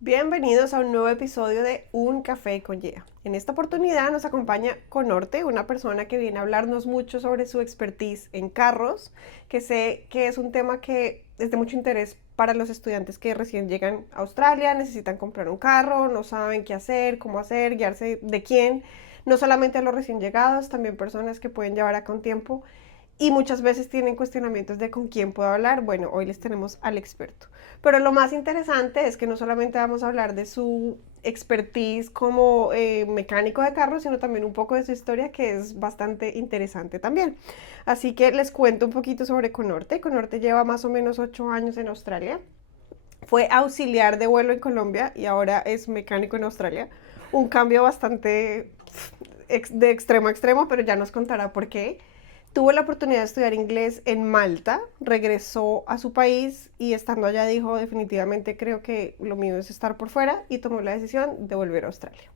Bienvenidos a un nuevo episodio de Un Café con Yea. En esta oportunidad nos acompaña Conorte, una persona que viene a hablarnos mucho sobre su expertise en carros, que sé que es un tema que es de mucho interés para los estudiantes que recién llegan a Australia, necesitan comprar un carro, no saben qué hacer, guiarse de quién. No solamente a los recién llegados, también personas que pueden llevar acá un tiempo y muchas veces tienen cuestionamientos de con quién puedo hablar. Bueno, hoy les tenemos al experto. Pero lo más interesante es que no solamente vamos a hablar de su expertise como mecánico de carros, sino también un poco de su historia, que es bastante interesante también. Así que les cuento un poquito sobre Conorte. Conorte lleva más o menos 8 años en Australia. Fue auxiliar de vuelo en Colombia y ahora es mecánico en Australia. Un cambio bastante de extremo a extremo, pero ya nos contará por qué. Tuvo la oportunidad de estudiar inglés en Malta, regresó a su país y estando allá dijo definitivamente creo que lo mío es estar por fuera y tomó la decisión de volver a Australia.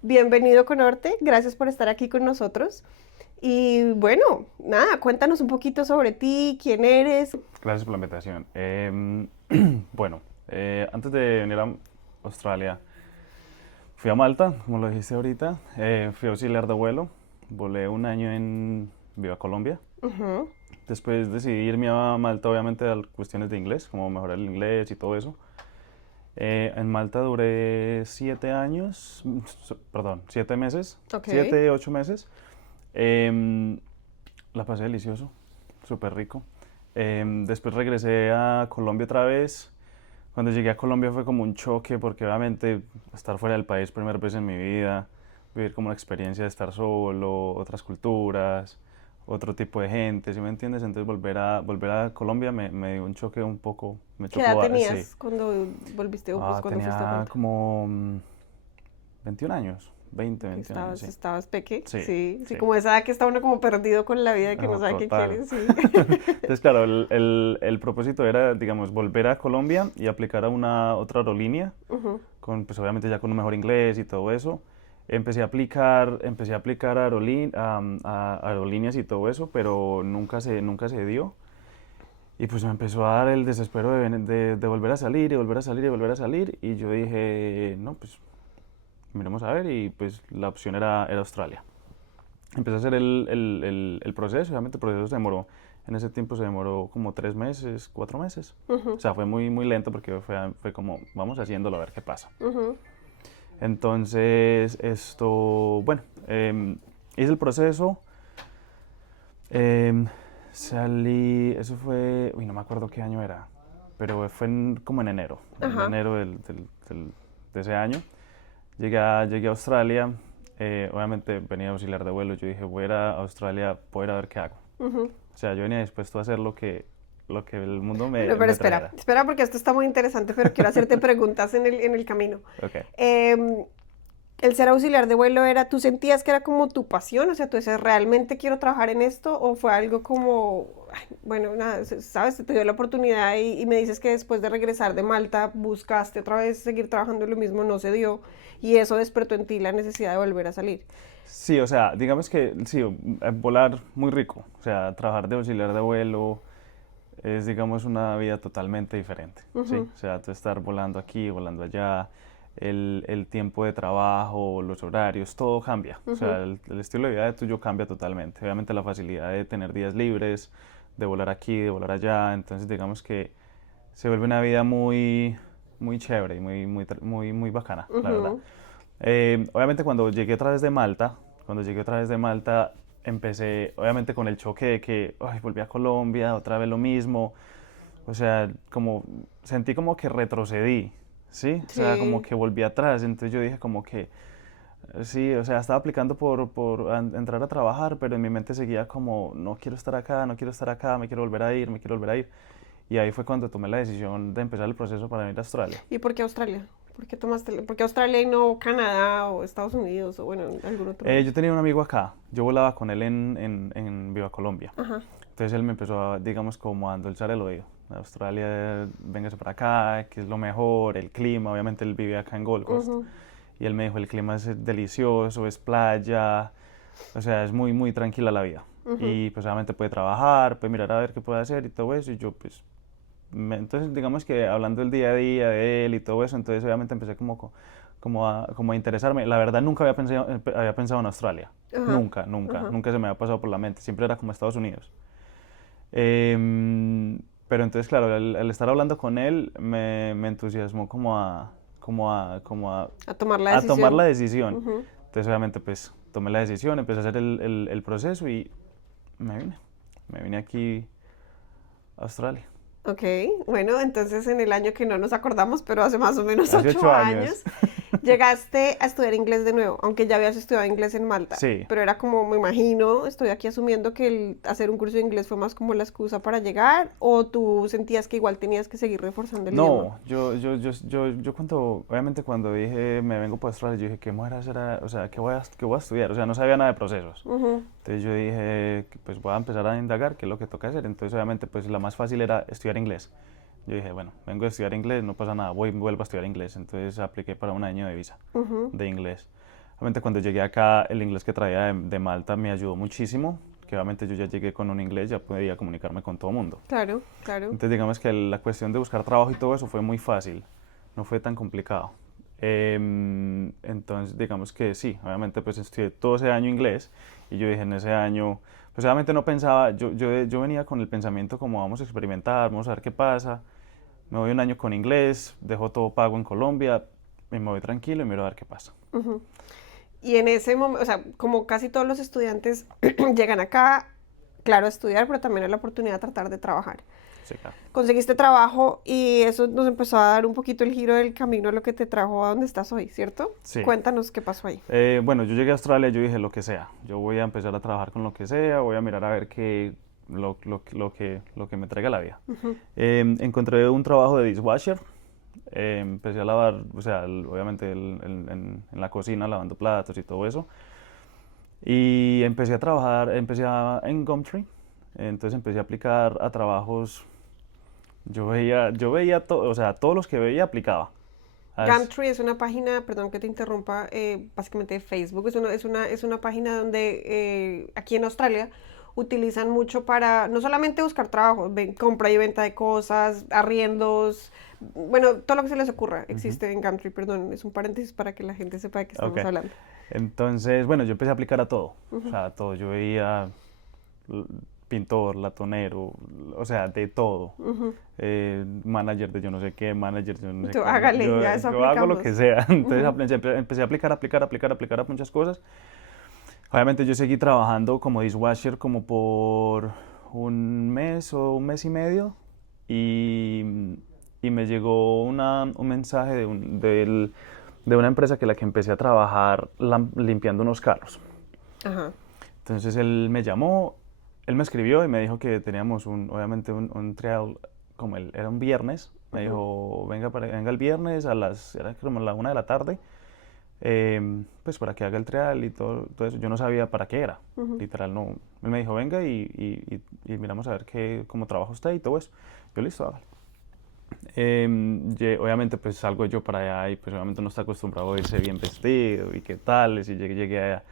Bienvenido Conorte, gracias por estar aquí con nosotros. Y bueno, nada, cuéntanos un poquito sobre ti, quién eres. Gracias por la invitación. Bueno, antes de venir a Australia, fui a Malta, como lo dijiste ahorita. Fui auxiliar de vuelo. Volé un año en Viva Colombia. Después decidí irme a Malta, obviamente, a cuestiones de inglés, como mejorar el inglés y todo eso. En Malta duré 7 años, perdón, 7 meses, Ok. 7, 8 meses. Em, la pasé delicioso, súper rico. Después regresé a Colombia otra vez. Cuando llegué a Colombia fue como un choque porque obviamente estar fuera del país primera vez en mi vida, vivir como la experiencia de estar solo, otras culturas, otro tipo de gente, ¿sí me entiendes? Entonces volver a Colombia me dio un choque un poco, me ¿Qué edad chocó, sí. tenías cuando volviste o pues cuando fuiste a Tenía Malta? como 21 años, 20, 21 años, sí. Estabas peque, Sí, sí, sí, sí. como esa edad que está uno como perdido con la vida y que no No, sabe qué total. quiere, sí. Entonces, claro, el propósito era, digamos, volver a Colombia y aplicar a una otra aerolínea, pues obviamente ya con un mejor inglés y todo eso. Empecé a aplicar a aerolíneas y todo eso, pero nunca se dio. Y pues me empezó a dar el desespero de volver a salir y volver a salir y volver a salir. Y yo dije, no, pues miremos a ver. Y pues la opción era Australia. Empecé a hacer el proceso, obviamente el proceso se demoró, en ese tiempo se demoró como 3 meses, 4 meses. O sea, fue muy, muy lento porque fue como, vamos haciéndolo a ver qué pasa. Entonces, bueno, hice el proceso, em, salí, eso fue, uy, no me acuerdo qué año era, pero fue como en Ajá. enero de ese año. Llegué a Australia, obviamente venía a auxiliar de vuelo, yo dije voy a ir a Australia, voy a ir a ver qué hago. O sea, yo venía dispuesto a hacer lo que el mundo Bueno, me, pero me espera, trajera. espera porque esto está muy interesante, pero quiero hacerte preguntas en el camino. Ok. Em, el ser auxiliar de vuelo era, ¿tú sentías que era como tu pasión? O sea, ¿tú dices, realmente quiero trabajar en esto? ¿O fue algo como, ay, bueno, nada, sabes, te dio la oportunidad y me dices que después de regresar de Malta buscaste otra vez seguir trabajando en lo mismo, no se dio y eso despertó en ti la necesidad de volver a salir? Sí, o sea, digamos que sí, volar muy rico. O sea, trabajar de auxiliar de vuelo es, digamos, una vida totalmente diferente, ¿sí? O sea, tú estar volando aquí, volando allá, el tiempo de trabajo, los horarios, todo cambia. O sea, el estilo de vida de tuyo cambia totalmente. Obviamente la facilidad de tener días libres, de volar aquí, de volar allá. Entonces, digamos que se vuelve una vida muy, muy chévere y muy, muy, muy, muy bacana, la verdad. Obviamente cuando llegué otra vez de Malta, empecé obviamente con el choque de que ay, volví a Colombia, otra vez lo mismo. O sea, como sentí como que retrocedí, ¿sí? O sea, como Sí. que volví atrás. Entonces yo dije como que, sí, o sea, estaba aplicando por entrar a trabajar, pero en mi mente seguía como, no quiero estar acá, no quiero estar acá, me quiero volver a ir, me quiero volver a ir. Y ahí fue cuando tomé la decisión de empezar el proceso para venir a Australia. ¿Y por qué Australia? ¿Por qué Australia y no Canadá o Estados Unidos o bueno, algún otro? Yo tenía un amigo acá, yo volaba con él en Viva Colombia. Ajá. Entonces él me empezó a, digamos, como a endulzar el oído. Australia, véngase para acá, que es lo mejor, el clima, obviamente él vive acá en Gold Coast. Y él me dijo, el clima es delicioso, es playa, o sea, es muy, muy tranquila la vida. Y pues obviamente puede trabajar, puede mirar a ver qué puede hacer y todo eso. Y yo pues entonces digamos que hablando del día a día de él y todo eso, entonces obviamente empecé como a interesarme. La verdad nunca había pensado en Australia, Ajá, nunca se me había pasado por la mente, siempre era como Estados Unidos. Em, pero entonces, claro, al estar hablando con él me entusiasmó a tomar la a tomar la decisión. decisión. Ujú. Entonces, obviamente, pues tomé la decisión, empecé a hacer el proceso y me vine. Me vine aquí a Australia. Ok, bueno, entonces en el año que no nos acordamos, pero hace más o menos Hace ocho 8 años. años, llegaste a estudiar inglés de nuevo, aunque ya habías estudiado inglés en Malta. Sí. Pero era como, me imagino, estoy aquí asumiendo que el hacer un curso de inglés fue más como la excusa para llegar, o tú sentías que igual tenías que seguir reforzando el idioma. No, yo obviamente cuando dije me vengo para Australia, yo dije, ¿qué voy a hacer? O sea, ¿qué voy a estudiar? O sea, no sabía nada de procesos. Ujú, Entonces yo dije, pues voy a empezar a indagar qué es lo que toca hacer. Entonces obviamente pues la más fácil era estudiar inglés. Yo dije, bueno, vengo a estudiar inglés, no pasa nada, vuelvo a estudiar inglés. Entonces apliqué para un año de visa ujú. de inglés. Obviamente cuando llegué acá, el inglés que traía de Malta me ayudó muchísimo, que obviamente yo ya llegué con un inglés, ya podía comunicarme con todo el mundo. Claro, claro. Entonces digamos que la cuestión de buscar trabajo y todo eso fue muy fácil, no fue tan complicado. Entonces digamos que sí, obviamente pues estudié todo ese año inglés y yo dije en ese año, pues obviamente no pensaba, yo venía con el pensamiento como vamos a experimentar, vamos a ver qué pasa, me voy un año con inglés, dejo todo pago en Colombia, me voy tranquilo y miro a ver qué pasa. Ujú. Y en ese momento, o sea, como casi todos los estudiantes llegan acá, claro, a estudiar, pero también a la oportunidad de tratar de trabajar. Sí, claro. Conseguiste trabajo y eso nos empezó a dar un poquito el giro del camino a lo que te trajo a donde estás hoy, ¿cierto? Sí. Cuéntanos qué pasó ahí. Bueno, yo llegué a Australia, yo dije lo que sea, yo voy a empezar a trabajar con lo que sea, voy a mirar a ver lo que me traiga la vida. Encontré un trabajo de dishwasher, empecé a lavar, o sea, obviamente en la cocina lavando platos y todo eso. Y empecé a trabajar, en Gumtree, entonces empecé a aplicar a trabajos, yo veía todo, o sea, todos los que veía aplicaba. Gumtree es una página, perdón que te interrumpa, básicamente de Facebook. Es una página donde aquí en Australia utilizan mucho para no solamente buscar trabajo, compra y venta de cosas, arriendos, bueno, todo lo que se les ocurra Ujú. existe en Gumtree, perdón, es un paréntesis para que la gente sepa de qué Ok. estamos hablando. Entonces, bueno, yo empecé a aplicar a todo, o Ujú. sea, a todo. Yo veía l- pintor, latonero, o sea, de todo. Ujú. Manager de yo no sé qué, manager de yo no Y sé tú, qué. hágale, ya eso Yo hago lo aplicamos. que sea. Entonces Ujú. empecé a aplicar a muchas cosas. Obviamente yo seguí trabajando como dishwasher como por un mes o un mes y medio y, y me llegó un mensaje de una empresa que la que empecé a trabajar limpiando unos carros. Ajá. Entonces él me llamó, él me escribió y me dijo que teníamos obviamente un trial, era un viernes, me Ujú. dijo, venga el viernes era como la 1 de la tarde, pues para que haga el trial y todo eso. Yo no sabía para qué era, Ujú. literal, no. Él me dijo, venga y miramos a ver cómo trabaja usted y todo eso. Yo listo, hágale. Obviamente pues salgo yo para allá y pues obviamente uno está acostumbrado a irse bien vestido y qué tal, y si llegué allá.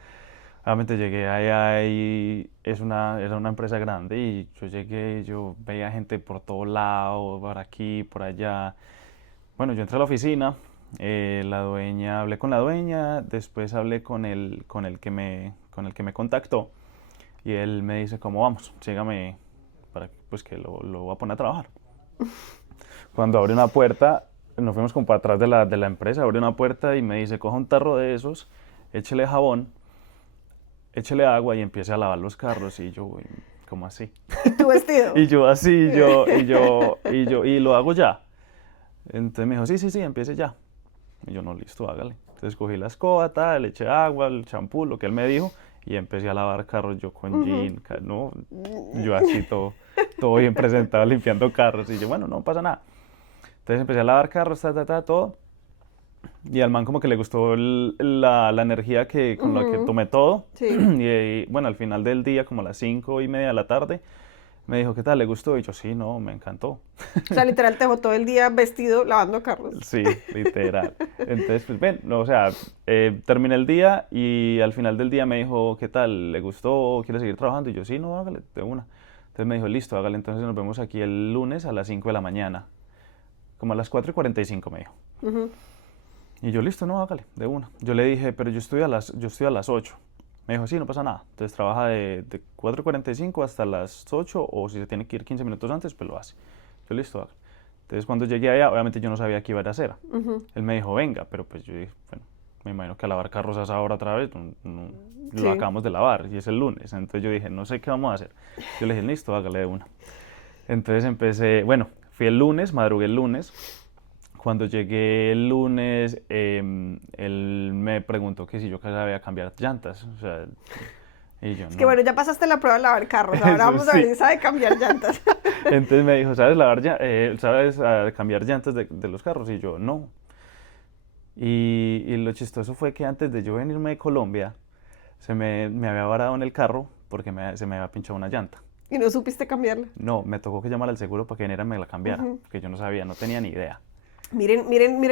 Obviamente llegué allá y era una empresa grande y yo llegué y yo veía gente por todo lado, por aquí, por allá. Bueno, yo entré a la oficina, hablé con la dueña, después hablé con el que me contactó y él me dice, ¿cómo vamos? Sígame para pues que lo voy a poner a trabajar. Cuando abre una puerta, nos fuimos como para atrás de la empresa, abre una puerta y me dice, coja un tarro de esos, échele jabón, échele agua y empiece a lavar los carros. Y yo, "Uy, ¿cómo así?" ¿Y tu vestido? Y yo así, y lo hago ya. Entonces me dijo, sí, sí, sí, empiece ya. Y yo, no, listo, hágale. Entonces cogí la escoba, tal, le eché agua, el champú, lo que él me dijo, y empecé a lavar carros yo con Ujú. jean, no, yo así todo bien presentado limpiando carros. Y yo, bueno, no pasa nada. Entonces empecé a lavar carros, todo. Y al man como que le gustó la energía con la que Ujú. tomé todo. Sí. Y bueno, al final del día, como a las 5:30 de la tarde, me dijo, ¿qué tal? ¿Le gustó? Y yo, sí, no, me encantó. O sea, literal te dejó todo el día vestido lavando carros. Sí, literal. Entonces, pues ven, no, o sea, terminé el día y al final del día me dijo, ¿qué tal? ¿Le gustó? ¿Quiere seguir trabajando? Y yo, sí, no, hágale, de una. Entonces me dijo, listo, hágale, entonces nos vemos aquí el lunes a las 5 de la mañana. Como a las 4:45 me dijo. Ujú. Y yo, listo, no, hágale, de una. Yo le dije, pero yo estoy a las 8. Me dijo, sí, no pasa nada. Entonces trabaja de 4:45 hasta las 8, o si se tiene que ir 15 minutos antes, pues lo hace. Yo, listo, hágale. Entonces cuando llegué allá, obviamente yo no sabía qué iba a ir a hacer. Ujú. Él me dijo, venga, pero pues yo dije, bueno, me imagino que a lavar carros a esa hora otra vez, lo Sí. acabamos de lavar y es el lunes. Entonces yo dije, no sé qué vamos a hacer. Yo le dije, listo, hágale de una. Entonces empecé, bueno, fui el lunes, madrugué el lunes. Cuando llegué el lunes, él me preguntó que si yo sabía cambiar llantas. O sea, y yo Es que no. bueno, ya pasaste la prueba de lavar carros, ahora Eso vamos a ver sí. si sabe cambiar llantas. Entonces me dijo, ¿sabes cambiar llantas de los carros? Y yo, no. Y lo chistoso fue que antes de yo venirme de Colombia, me había varado en el carro porque se me había pinchado una llanta. Y no supiste cambiarla. No, me tocó que llamar al seguro para que viniera y me la cambiara, Ujú. porque yo no sabía, no tenía ni idea. Miren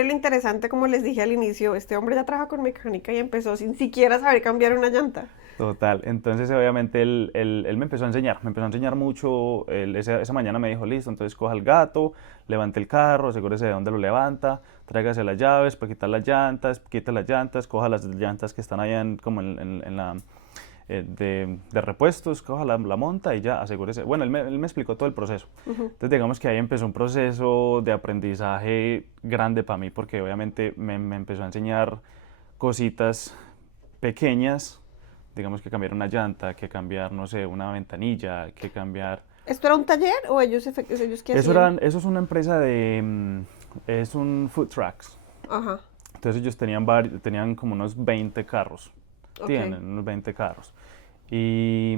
lo interesante, como les dije al inicio, este hombre ya trabaja con mecánica y empezó sin siquiera saber cambiar una llanta. Total, entonces obviamente él me me empezó a enseñar mucho, esa mañana me dijo, listo, entonces coja el gato, levante el carro, asegúrese de dónde lo levanta, tráigase las llaves para quitar las llantas, quite las llantas, coja las llantas que están allá como en la, de repuestos, coja la monta y ya, asegúrese. Bueno, él me explicó todo el proceso. Ujú. Entonces digamos que ahí empezó un proceso de aprendizaje grande para mí, porque obviamente me empezó a enseñar cositas pequeñas, digamos que cambiar una llanta, que cambiar, no sé, una ventanilla, que cambiar... ¿Esto era un taller o ellos qué hacían? Eso es una empresa es un food trucks. Ajá, Entonces ellos tenían como unos 20 carros, ok. tienen unos 20 carros. Y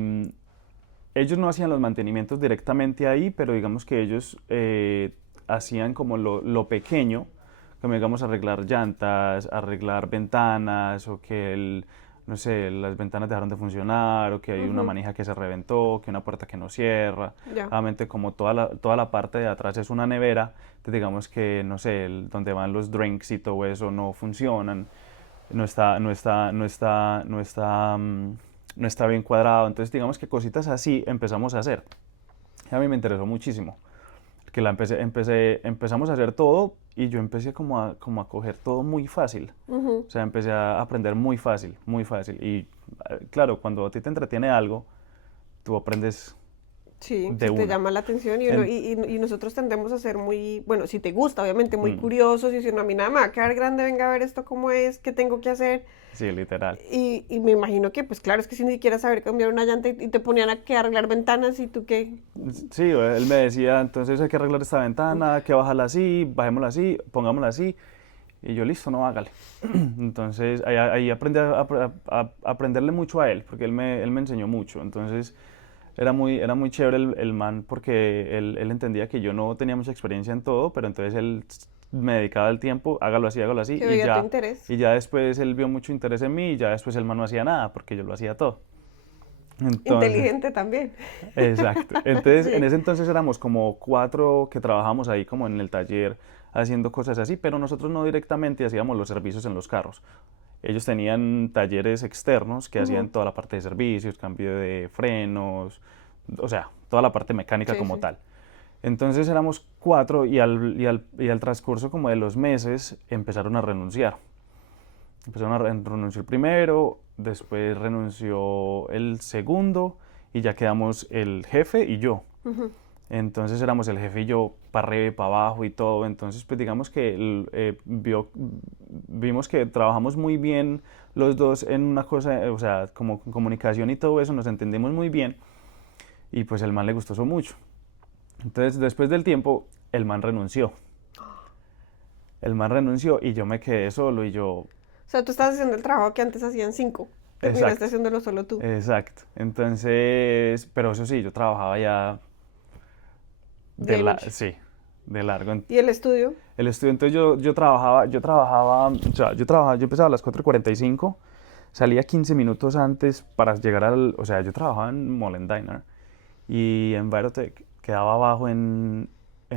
ellos no hacían los mantenimientos directamente ahí, pero digamos que ellos hacían como lo pequeño, como digamos arreglar llantas, arreglar ventanas, o que no sé, las ventanas dejaron de funcionar, o que hay una Ujú. manija que se reventó, que una puerta que no cierra. Ya. Obviamente como toda la parte de atrás es una nevera, entonces digamos que, no sé, donde van los drinks y todo eso no funcionan, no está bien cuadrado. Entonces digamos que cositas así empezamos a hacer. Y a mí me interesó muchísimo, que empezamos a hacer todo y yo empecé como a coger todo muy fácil. Ujú. O sea, empecé a aprender muy fácil, muy fácil. Y claro, cuando a ti te entretiene algo, tú aprendes Sí, de si te una. llama la atención En- y nosotros tendemos a ser muy, bueno, si te gusta, obviamente, muy mm, curiosos y si no, a mí nada me va a quedar grande, venga a ver esto cómo es, qué tengo que hacer. sí, literal. Y me imagino que, pues claro, es que sin ni siquiera saber cambiar una llanta y te ponían a que arreglar ventanas y tú qué. Sí, él me decía, entonces hay que arreglar esta ventana, hay que bajarla así, bajémosla así, pongámosla así. Y yo, listo, no, hágale. Entonces ahí aprendí a aprenderle mucho a él, porque él me enseñó mucho. Entonces era muy chévere el man, porque él entendía que yo no tenía mucha experiencia en todo, pero entonces él me dedicaba el tiempo, hágalo así, Que y veía tu ya, interés. y ya después él vio mucho interés en mí, y ya después el man no hacía nada, porque yo lo hacía todo. Entonces, Inteligente también. exacto. Entonces, en Sí. ese entonces éramos como 4 que trabajamos ahí como en el taller haciendo cosas así, pero nosotros no directamente hacíamos los servicios en los carros. Ellos tenían talleres externos que hacían Ujú. toda la parte de servicios, cambio de frenos, o sea, toda la parte mecánica Sí, como sí. tal. Entonces éramos 4 y al transcurso como de los meses empezaron a renunciar. Empezaron a renunciar primero, después renunció el segundo y ya quedamos el jefe y yo. Ujú. Entonces éramos el jefe y yo para arriba y para abajo y todo. Entonces pues digamos que vimos que trabajamos muy bien los dos en una cosa, o sea, como comunicación y todo eso, nos entendimos muy bien y pues el man le gustó eso mucho. Entonces después del tiempo el man renunció. El man renunció y yo me quedé solo y yo, O sea, tú estás haciendo el trabajo que antes hacían 5. Terminaste exacto, haciéndolo solo tú. exacto. Entonces, pero eso sí, yo trabajaba ya Día y noche. sí, de largo. ¿Y el estudio? El estudio, entonces yo empezaba a las 4:45, salía 15 minutos antes para llegar o sea, yo trabajaba en Mullen Diner y en Virotech, quedaba abajo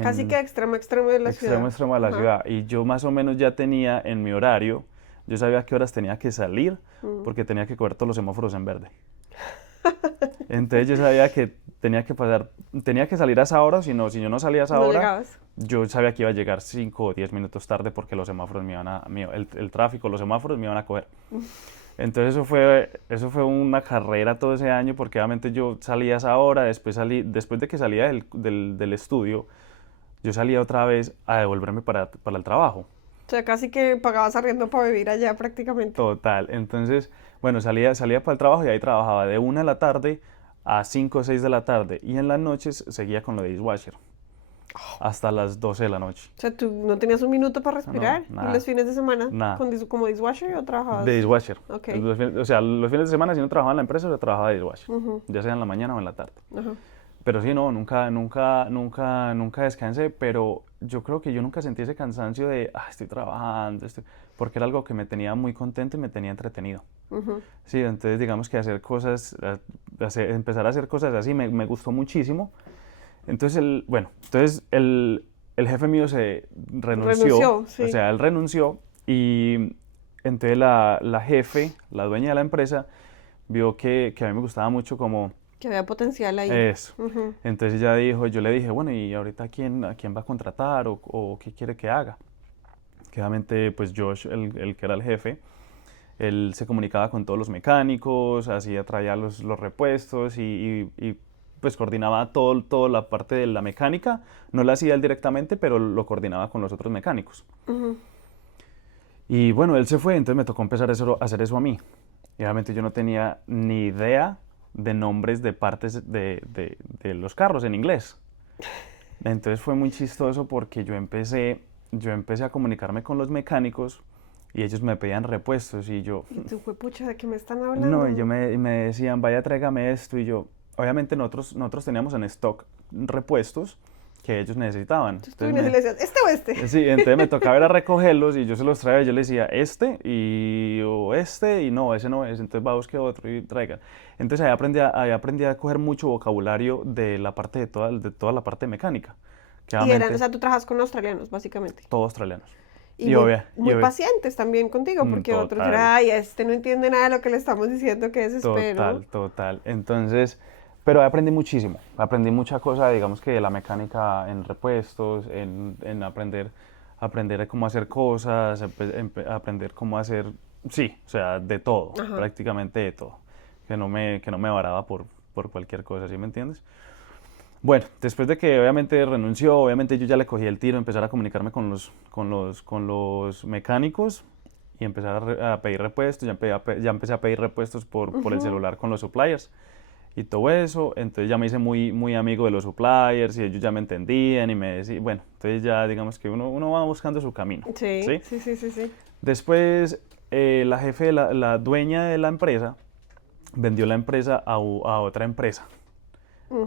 Casi que en extremo, extremo de la extremo ciudad. extremo de la Ajá. ciudad y yo más o menos ya tenía en mi horario, yo sabía a qué horas tenía que salir Mm. porque tenía que coger todos los semáforos en verde. Entonces yo sabía que tenía que salir a esa hora, si yo no salía a esa No hora, llegabas. yo sabía que iba a llegar 5 o 10 minutos tarde porque los semáforos el tráfico, los semáforos me iban a coger. Entonces eso fue una carrera todo ese año porque obviamente yo salía a esa hora, después de que salía del estudio, yo salía otra vez a devolverme para el trabajo. O sea, casi que pagabas arriendo para vivir allá prácticamente. Total. Entonces, bueno, salía para el trabajo y ahí trabajaba de 1 de la tarde a 5 o 6 de la tarde y en las noches seguía con lo de dishwasher hasta las 12 de la noche. O sea, tú no tenías un minuto para No, respirar. nada, ¿Y los fines de semana nada. como dishwasher o trabajabas? De dishwasher. Ok. O sea, los fines de semana si no trabajaba en la empresa, yo trabajaba de dishwasher, Ujú, ya sea en la mañana o en la tarde. ajá. Pero sí, no, nunca descansé, pero yo creo que yo nunca sentí ese cansancio de, estoy trabajando, porque era algo que me tenía muy contento y me tenía entretenido. Ujú. Sí, entonces digamos que empezar a hacer cosas así me gustó muchísimo. Entonces, el jefe mío se renunció, Renunció, o sí. sea, él renunció y entonces la jefe, la dueña de la empresa, vio que a mí me gustaba mucho como Que había potencial ahí. eso. Ujú. Entonces yo le dije, bueno, ¿y ahorita a quién va a contratar o qué quiere que haga? Que obviamente, pues Josh, el que era el jefe, él se comunicaba con todos los mecánicos, traía los repuestos pues coordinaba toda la parte de la mecánica. No la hacía él directamente, pero lo coordinaba con los otros mecánicos. Ujú. Y bueno, él se fue, entonces me tocó empezar a hacer eso a mí. Y obviamente yo no tenía ni idea de nombres de partes de los carros en inglés. Entonces fue muy chistoso porque yo empecé a comunicarme con los mecánicos y ellos me pedían repuestos y yo, Y tú, pucha, ¿de qué me están no, hablando? y me decían, vaya, tráigame esto y yo, obviamente nosotros teníamos en stock repuestos que ellos necesitaban. Entonces tú vienes y le decías, ¿este o este? Sí, entonces me tocaba ir a recogerlos y yo se los traía, yo le decía, y no, ese no es, entonces va a buscar otro y traiga. Entonces ahí aprendí a coger mucho vocabulario de toda la parte mecánica, que Y eran, o obviamente sea, tú trabajas con australianos, básicamente. todos australianos. Y Y muy, obvia, y muy obvia- pacientes también contigo, porque otros dirán, total, ay, este no entiende nada de lo que le estamos diciendo, qué desespero. total. Entonces, pero ahí aprendí muchísimo, aprendí mucha cosa, digamos que de la mecánica en repuestos, en aprender cómo hacer cosas, aprender cómo hacer, sí, o sea, de todo, Ajá. prácticamente de todo, que no me varaba por cualquier cosa, ¿sí me entiendes? Bueno, después de que obviamente renunció, obviamente yo ya le cogí el tiro, empezar a comunicarme con los mecánicos y empezar a pedir repuestos, ya empecé a pedir repuestos por el Ujú. celular con los suppliers y todo eso, entonces ya me hice muy, muy amigo de los suppliers y ellos ya me entendían y me decían, bueno, entonces ya digamos que uno va buscando su camino, Sí, ¿sí? sí, sí, sí, sí. Después, la jefe, la dueña de la empresa, vendió la empresa a otra empresa,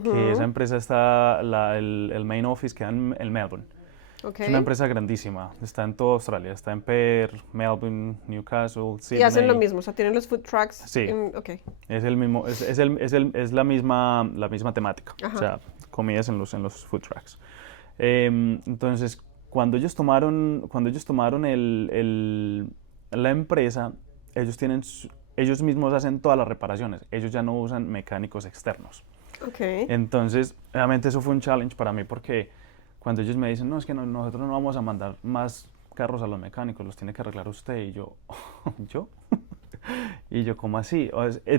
que esa Ujú. empresa el main office queda en Melbourne. Ok. Es una empresa grandísima, está en toda Australia, está en Perth, Melbourne, Newcastle, Y hacen lo Sydney. mismo, o sea, tienen los food trucks Sí, ok. es el mismo, es la misma temática, o Ajá. sea, comidas en los food trucks. Entonces, cuando ellos tomaron la empresa, ellos mismos hacen todas las reparaciones, ellos ya no usan mecánicos externos. Ok. Entonces, realmente eso fue un challenge para mí porque cuando ellos me dicen, no, es que nosotros no vamos a mandar más carros a los mecánicos, los tiene que arreglar usted, y yo, ¿yo? Y yo, ¿cómo así?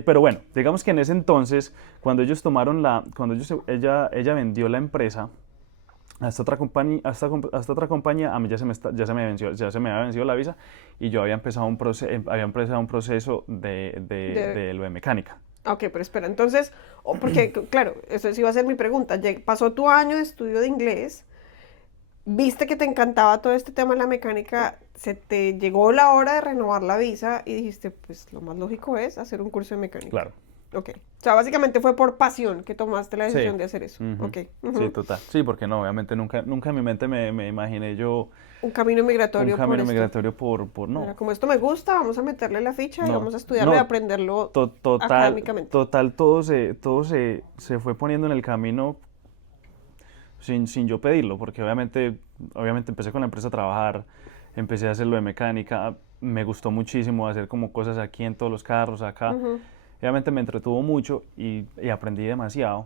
Pero bueno, digamos que en ese entonces, ella vendió la empresa a esta otra compañía, a mí ya se me había vencido la visa y yo había empezado un proceso De, lo de mecánica. ok, pero espera, entonces, porque, claro, eso sí iba a ser mi pregunta. Pasó tu año de estudio de inglés, viste que te encantaba todo este tema de la mecánica, se te llegó la hora de renovar la visa y dijiste, pues lo más lógico es hacer un curso de mecánica. Claro. Ok. O sea, básicamente fue por pasión que tomaste la Sí. decisión de hacer eso. Ujú. Ok. Sí, Ujú. total. Sí, porque no, obviamente nunca en mi mente me imaginé yo Un camino un migratorio por camino esto. migratorio Era no, como esto me gusta, vamos a meterle la ficha y no, vamos a estudiarlo y no, aprenderlo total, académicamente. total, todo se fue poniendo en el camino sin yo pedirlo, porque obviamente empecé con la empresa a trabajar, empecé a hacer lo de mecánica, me gustó muchísimo hacer como cosas aquí en todos los carros acá. Ujú. Obviamente me entretuvo mucho y aprendí demasiado.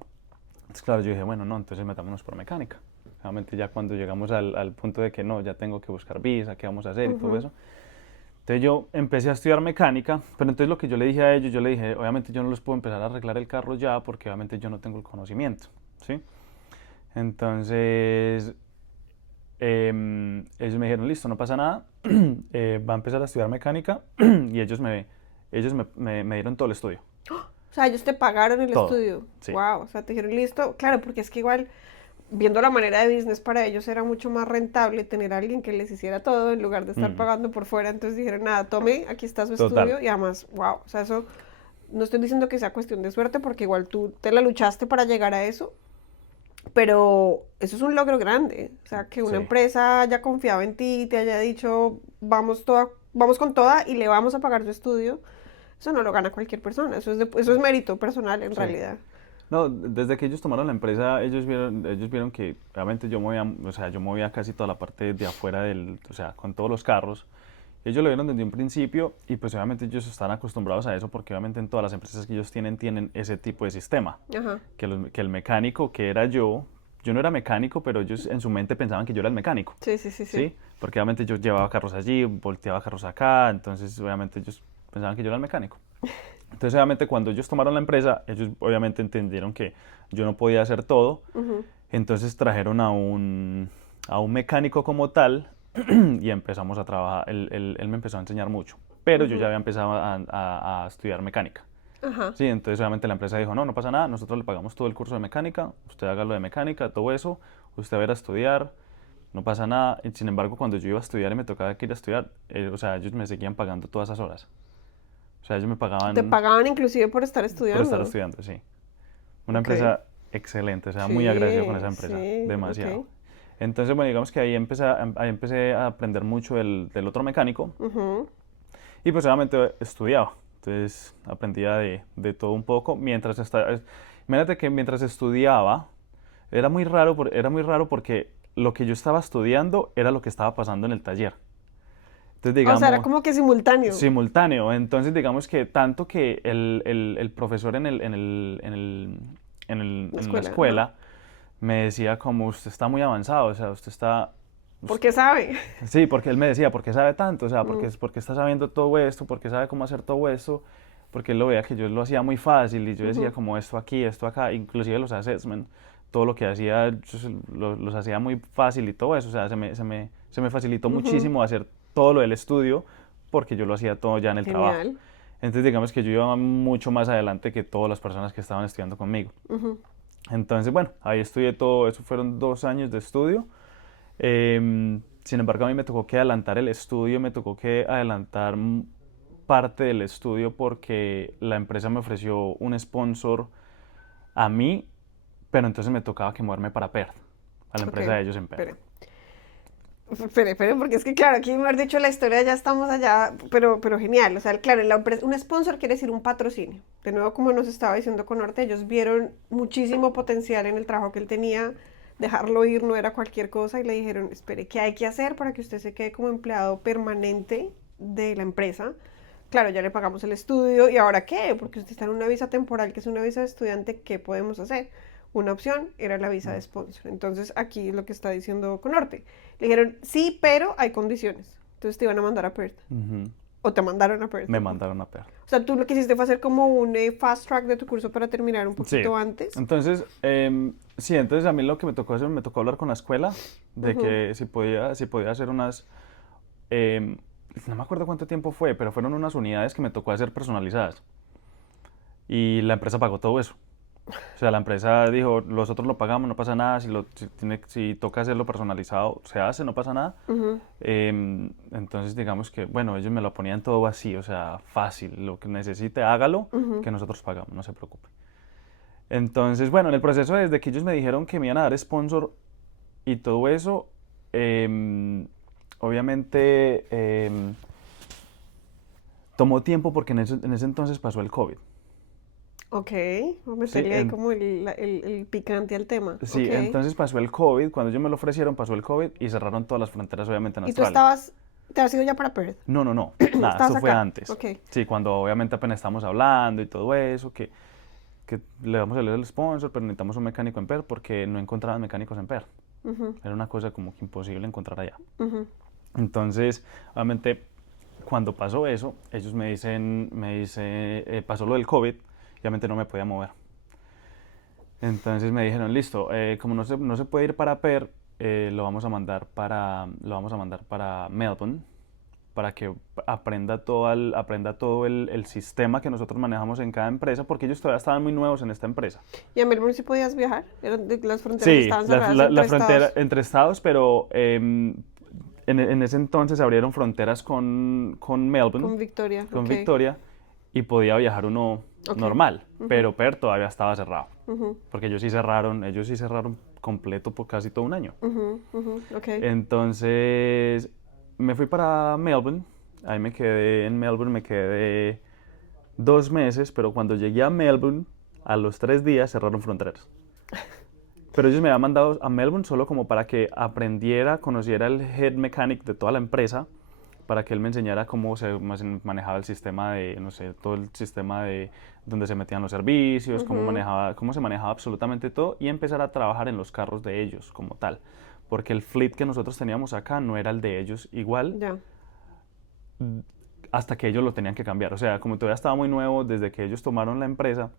Entonces, claro, yo dije, bueno, no, entonces metámonos por mecánica. Obviamente ya cuando llegamos al punto de que no, ya tengo que buscar visa, qué vamos a hacer y todo eso. Entonces yo empecé a estudiar mecánica, pero entonces lo que yo le dije a ellos, yo le dije, obviamente yo no les puedo empezar a arreglar el carro ya porque obviamente yo no tengo el conocimiento, ¿sí? Entonces ellos me dijeron, listo, no pasa nada, va a empezar a estudiar mecánica y ellos me dieron todo el estudio. O sea, ellos te pagaron el Todo, estudio. sí. Wow, o sea, te dijeron listo. Claro, porque es que igual, viendo la manera de business para ellos era mucho más rentable tener a alguien que les hiciera todo en lugar de estar Mm, pagando por fuera. Entonces dijeron, nada, tome, aquí está su total. estudio y además, wow, o sea, eso no estoy diciendo que sea cuestión de suerte porque igual tú te la luchaste para llegar a eso, pero eso es un logro grande. O sea, que una Sí, empresa haya confiado en ti, te haya dicho, vamos toda, vamos con toda y le vamos a pagar su estudio. Eso no lo gana cualquier persona, eso es mérito personal en sí. realidad. No, desde que ellos tomaron la empresa, ellos vieron que realmente yo movía, o sea, yo movía casi toda la parte de afuera o sea, con todos los carros. Ellos lo vieron desde un principio y pues obviamente ellos están acostumbrados a eso porque obviamente en todas las empresas que ellos tienen ese tipo de sistema. Ajá. Que el mecánico que era yo no era mecánico, pero ellos en su mente pensaban que yo era el mecánico, Sí, sí, sí, sí. ¿sí? Porque obviamente yo llevaba carros allí, volteaba carros acá, entonces obviamente ellos pensaban que yo era el mecánico. Entonces, obviamente, cuando ellos tomaron la empresa, ellos obviamente entendieron que yo no podía hacer todo. Ujú, Entonces trajeron a un mecánico como tal y empezamos a trabajar. Él me empezó a enseñar mucho, pero yo ya ujú. había empezado a estudiar mecánica. Ajá. Sí, entonces obviamente la empresa dijo, no, no pasa nada, nosotros le pagamos todo el curso de mecánica, usted haga lo de mecánica, todo eso, usted va a ir a estudiar, no pasa nada. Y sin embargo, cuando yo iba a estudiar y me tocaba que ir a estudiar, o sea, ellos me seguían pagando todas esas horas. O sea, ellos me Te pagaban pagaban inclusive por estar por estar estudiando. estudiando, sí. Una Ok. empresa excelente, o sea, muy agradecido con Sí, esa empresa, sí, demasiado. ok. Entonces, bueno, digamos que ahí empecé a aprender mucho del otro mecánico Ujú. y pues obviamente estudiaba. Entonces aprendía de todo un poco mientras estaba... Imagínate que mientras estudiaba era muy raro porque lo que yo estaba estudiando era lo que estaba pasando en el taller. Entonces, O sea, era digamos, como que simultáneo. simultáneo. Entonces, digamos que tanto que el profesor La en la escuela, ajá. escuela me decía como usted está muy avanzado, o sea, usted está... ¿Por qué sabe? Sí, porque él me decía, ¿por qué sabe tanto? O sea, Mm, porque está sabiendo todo esto? ¿Por qué sabe cómo hacer todo esto? Porque él lo veía que yo lo hacía muy fácil y yo decía ujú, como esto aquí, esto acá, inclusive los assessments, todo lo que hacía, los hacía muy fácil y todo eso, o sea, se me facilitó ujú. muchísimo hacer todo lo del estudio porque yo lo hacía todo ya en el trabajo. Genial. Entonces digamos que yo iba mucho más adelante que todas las personas que estaban estudiando conmigo. Ujú. Entonces, bueno, ahí estudié todo, eso fueron 2 años de estudio. Sin embargo, a mí me tocó que adelantar el estudio, me tocó que adelantar parte del estudio porque la empresa me ofreció un sponsor a mí, pero entonces me tocaba que moverme para Perth, a la Ok, empresa de ellos en Perth. espere. Espere, porque es que claro, aquí me has dicho la historia, ya estamos allá, pero genial. O sea, claro, un sponsor quiere decir un patrocinio. De nuevo, como nos estaba diciendo con Norte, ellos vieron muchísimo potencial en el trabajo que él tenía. Dejarlo ir no era cualquier cosa y le dijeron, espere, ¿qué hay que hacer para que usted se quede como empleado permanente de la empresa? Claro, ya le pagamos el estudio y ahora qué, porque usted está en una visa temporal, que es una visa de estudiante, ¿qué podemos hacer? Una opción era la visa de Mm. sponsor. Entonces aquí es lo que está diciendo Conorte. Le dijeron, sí, pero hay condiciones. Entonces te iban a mandar a Perth. Ujú. O te mandaron a Perth, Me no importa. mandaron a Perth. O sea, tú lo que hiciste fue hacer como un fast track de tu curso para terminar un Sí, poquito antes. entonces, sí, entonces a mí lo que me tocó hacer, me tocó hablar con la escuela de Ujú. que si podía hacer em, no me acuerdo cuánto tiempo fue, pero fueron unas unidades que me tocó hacer personalizadas. Y la empresa pagó todo eso. O sea, la empresa dijo, nosotros lo pagamos, no pasa nada, si toca hacerlo personalizado, se hace, no pasa nada. Ujú. Entonces, digamos que, bueno, ellos me lo ponían todo así, o sea, fácil, lo que necesite, hágalo, Ujú. que nosotros pagamos, no se preocupe. Entonces, bueno, en el proceso desde que ellos me dijeron que me iban a dar sponsor y todo eso, obviamente tomó tiempo porque en ese entonces pasó el COVID. Ok, vamos a Sí, meterle ahí como el picante al tema. sí, Ok. entonces pasó el COVID, cuando ellos me lo ofrecieron pasó el COVID y cerraron todas las fronteras obviamente en ¿Y tú Australia. estabas ¿Te has ido ya para Perth? No, nada, ¿Estabas esto fue acá? antes. Ok. Sí, cuando obviamente apenas estamos hablando y todo eso, que le vamos a leer el sponsor, pero necesitamos un mecánico en PER porque no encontraban mecánicos en PER. Ujú, Era una cosa como que imposible encontrar allá. ujú. Entonces, obviamente, cuando pasó eso, ellos pasó lo del COVID, y obviamente no me podía mover. Entonces me dijeron, listo, como no se puede ir para PER, lo vamos a mandar para Melbourne, para que aprenda todo el sistema que nosotros manejamos en cada empresa, porque ellos todavía estaban muy nuevos en esta empresa. ¿Y a Melbourne sí podías viajar? Las fronteras Sí, estaban cerradas la entre frontera estados. entre estados, pero en ese entonces se abrieron fronteras con Melbourne, Con Victoria, con ok. Victoria, y podía viajar uno Ok. normal, Ujú, pero Perth todavía estaba cerrado, ujú, porque ellos sí cerraron completo por casi todo un año. ujú, ujú, ok. Entonces me fui para Melbourne, ahí me quedé en Melbourne, me quedé 2 meses, pero cuando llegué a Melbourne, a los 3 días cerraron fronteras. Pero ellos me habían mandado a Melbourne solo como para que aprendiera, conociera el head mechanic de toda la empresa, para que él me enseñara cómo se manejaba el sistema de, no sé, todo el sistema de donde se metían los servicios, Ujú, cómo se manejaba absolutamente todo y empezar a trabajar en los carros de ellos como tal. Porque el fleet que nosotros teníamos acá no era el de ellos igual ya. hasta que ellos lo tenían que cambiar. O sea, como todavía estaba muy nuevo, desde que ellos tomaron la empresa,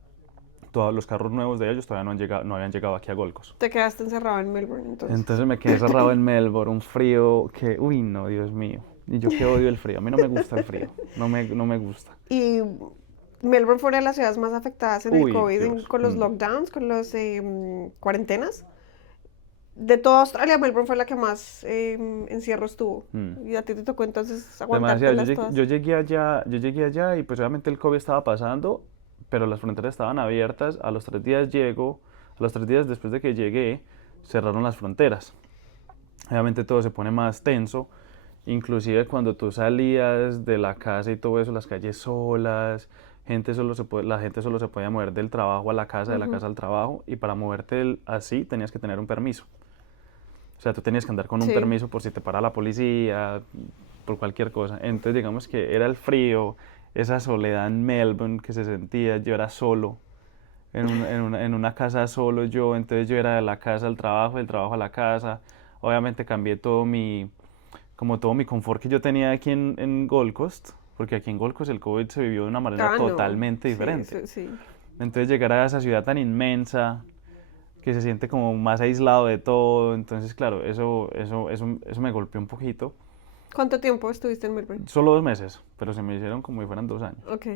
todos los carros nuevos de ellos todavía no habían llegado aquí a Gold Coast. Te quedaste encerrado en Melbourne, entonces. Entonces me quedé cerrado en Melbourne, un frío que, uy, no, Dios mío. Y yo que odio el frío, a mí no me gusta el frío, no me gusta. Y Melbourne fue una de las ciudades más afectadas en el Uy, COVID, Dios. con los lockdowns, con las cuarentenas. De toda Australia, Melbourne fue la que más encierros tuvo. Mm. Y a ti te tocó entonces Demasiado, aguantártelas todas. yo llegué allá y pues obviamente el COVID estaba pasando, pero las fronteras estaban abiertas. A los 3 días después de que llegué, cerraron las fronteras. Obviamente todo se pone más tenso, inclusive cuando tú salías de la casa y todo eso, las calles solas, la gente solo se podía mover del trabajo a la casa, de la Ujú. casa al trabajo, y para moverte así tenías que tener un permiso. O sea, tú tenías que andar con un Sí. permiso por si te para la policía, por cualquier cosa. Entonces, digamos que era el frío, esa soledad en Melbourne que se sentía, yo era solo, en una casa solo yo, entonces yo era de la casa al trabajo, del trabajo a la casa. Obviamente cambié como todo mi confort que yo tenía aquí en Gold Coast, porque aquí en Gold Coast el COVID se vivió de una manera Ah, no. totalmente Sí, diferente. sí, sí. Entonces llegar a esa ciudad tan inmensa, que se siente como más aislado de todo, entonces claro, eso me golpeó un poquito. ¿Cuánto tiempo estuviste en Melbourne? Solo 2 meses, pero se me hicieron como si fueran 2 años. Ok.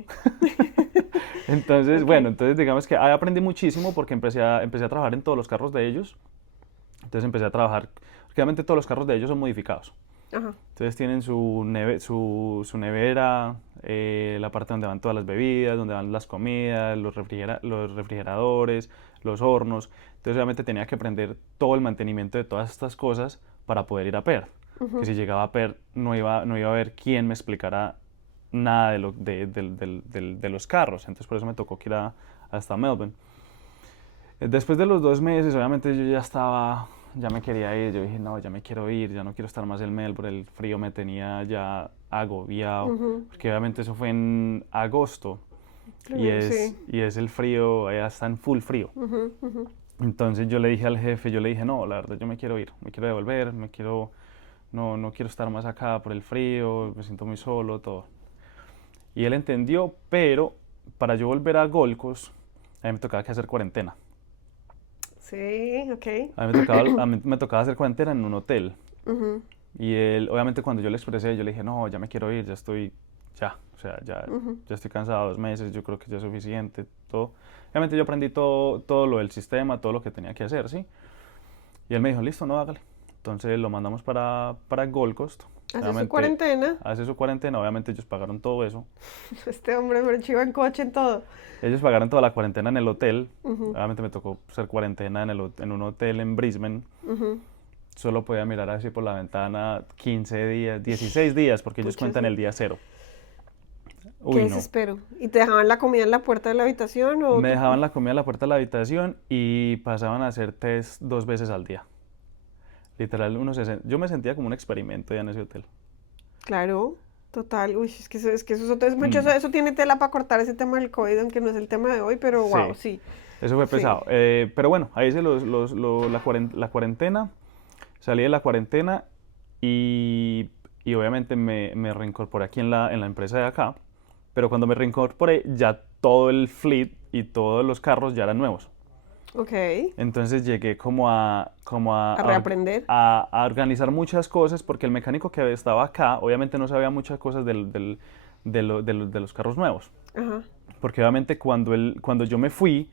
Entonces, bueno, Ok. entonces digamos que ahí aprendí muchísimo porque empecé a trabajar en todos los carros de ellos. Entonces empecé a trabajar, porque obviamente todos los carros de ellos son modificados. Ajá. Entonces tienen su nevera, la parte donde van todas las bebidas, donde van las comidas, los refrigeradores, los hornos. Entonces obviamente tenía que aprender todo el mantenimiento de todas estas cosas para poder ir a Perth. Que Ujú. si llegaba a Perth no iba a haber quien me explicara nada de los carros. Entonces por eso me tocó que ir hasta Melbourne. Después de los 2 meses, obviamente ya me quería ir, yo dije, no, ya me quiero ir, ya no quiero estar más en Melbourne, el frío me tenía ya agobiado, Ujú. porque obviamente eso fue en agosto Sí. y es el frío, allá está en full frío. Ujú, ujú. Entonces yo le dije al jefe, yo le dije, no, la verdad yo me quiero ir, me quiero devolver, no quiero estar más acá por el frío, me siento muy solo, todo. Y él entendió, pero para yo volver a Gold Coast, a mí me tocaba que hacer cuarentena. Sí, ok. A mí me tocaba hacer cuarentena en un hotel. Ujú, Y él, obviamente cuando yo le expresé, yo le dije, no, ya me quiero ir, o sea, ujú. ya estoy cansado, 2 meses, yo creo que ya es suficiente, todo. Obviamente yo aprendí todo lo del sistema, todo lo que tenía que hacer, ¿sí? Y él me dijo, listo, no, hágale. Entonces lo mandamos para Gold Coast. Hace su Obviamente cuarentena. hace su cuarentena, obviamente ellos pagaron todo eso. Este hombre me chiva en coche en todo. Ellos pagaron toda la cuarentena en el hotel. Ujú, Obviamente me tocó hacer cuarentena en un hotel en Brisbane. ujú. Solo podía mirar así por la ventana 15 días, 16 días, porque ellos Pucha, cuentan sí. el día cero. Qué Uy, no. desespero. ¿Y te dejaban la comida en la puerta de la habitación o Me tú? dejaban la comida a la puerta de la habitación y pasaban a hacer test 2 veces al día. Literal, yo me sentía como un experimento ya en ese hotel. Claro, total. Uy, es que eso es mucho, eso tiene tela para cortar ese tema del COVID, aunque no es el tema de hoy, pero wow, Sí, sí, eso fue sí. pesado. Pero bueno, ahí hice la cuarentena, salí de la cuarentena y, y obviamente me reincorporé aquí en la empresa de acá. Pero cuando me reincorporé, ya todo el fleet y todos los carros ya eran nuevos. Ok, Entonces llegué a reaprender. a organizar muchas cosas porque el mecánico que estaba acá obviamente no sabía muchas cosas de los carros nuevos. Ajá, Porque obviamente cuando yo me fui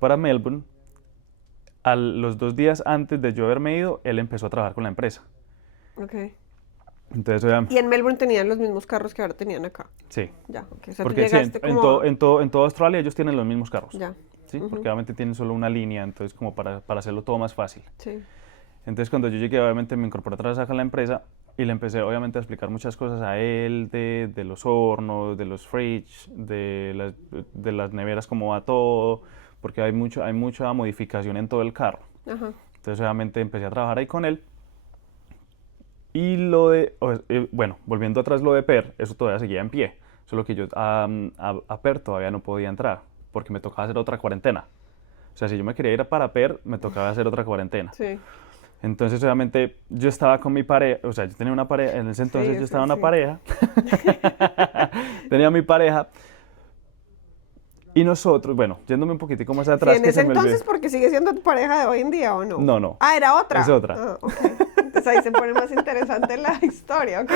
para Melbourne, los 2 días antes de yo haberme ido, él empezó a trabajar con la empresa. ok. Entonces, Y en Melbourne tenían los mismos carros que ahora tenían acá. sí. Ya, ok. O sea, tú Porque sí, llegaste como a... en toda Australia ellos tienen los mismos carros. Ya. ¿Sí? Porque Ujú, obviamente tienen solo una línea, entonces como para hacerlo todo más fácil. sí. Entonces cuando yo llegué, obviamente me incorporé otra vez acá en la empresa y le empecé obviamente a explicar muchas cosas a él, de los hornos, de los fridge, de las neveras, cómo va todo, porque hay mucha modificación en todo el carro. Ajá. Entonces obviamente empecé a trabajar ahí con él. Y bueno, volviendo atrás lo de PER, eso todavía seguía en pie. Solo que yo a PER todavía no podía entrar, porque me tocaba hacer otra cuarentena. O sea, si yo me quería ir para PER, me tocaba hacer otra cuarentena. Sí. Entonces, obviamente, yo estaba con mi pareja, o sea, yo tenía una pareja, en ese Sí, entonces yo estaba en una sí. pareja, tenía mi pareja, y nosotros, bueno, yéndome un poquitico más Sí, atrás en que ese se me olvidó. entonces, porque sigue siendo tu pareja de hoy en día, ¿o no? No, no, Ah, ¿era es otra? otra. Ah, ok. Entonces ahí se pone más interesante la historia, ¿ok?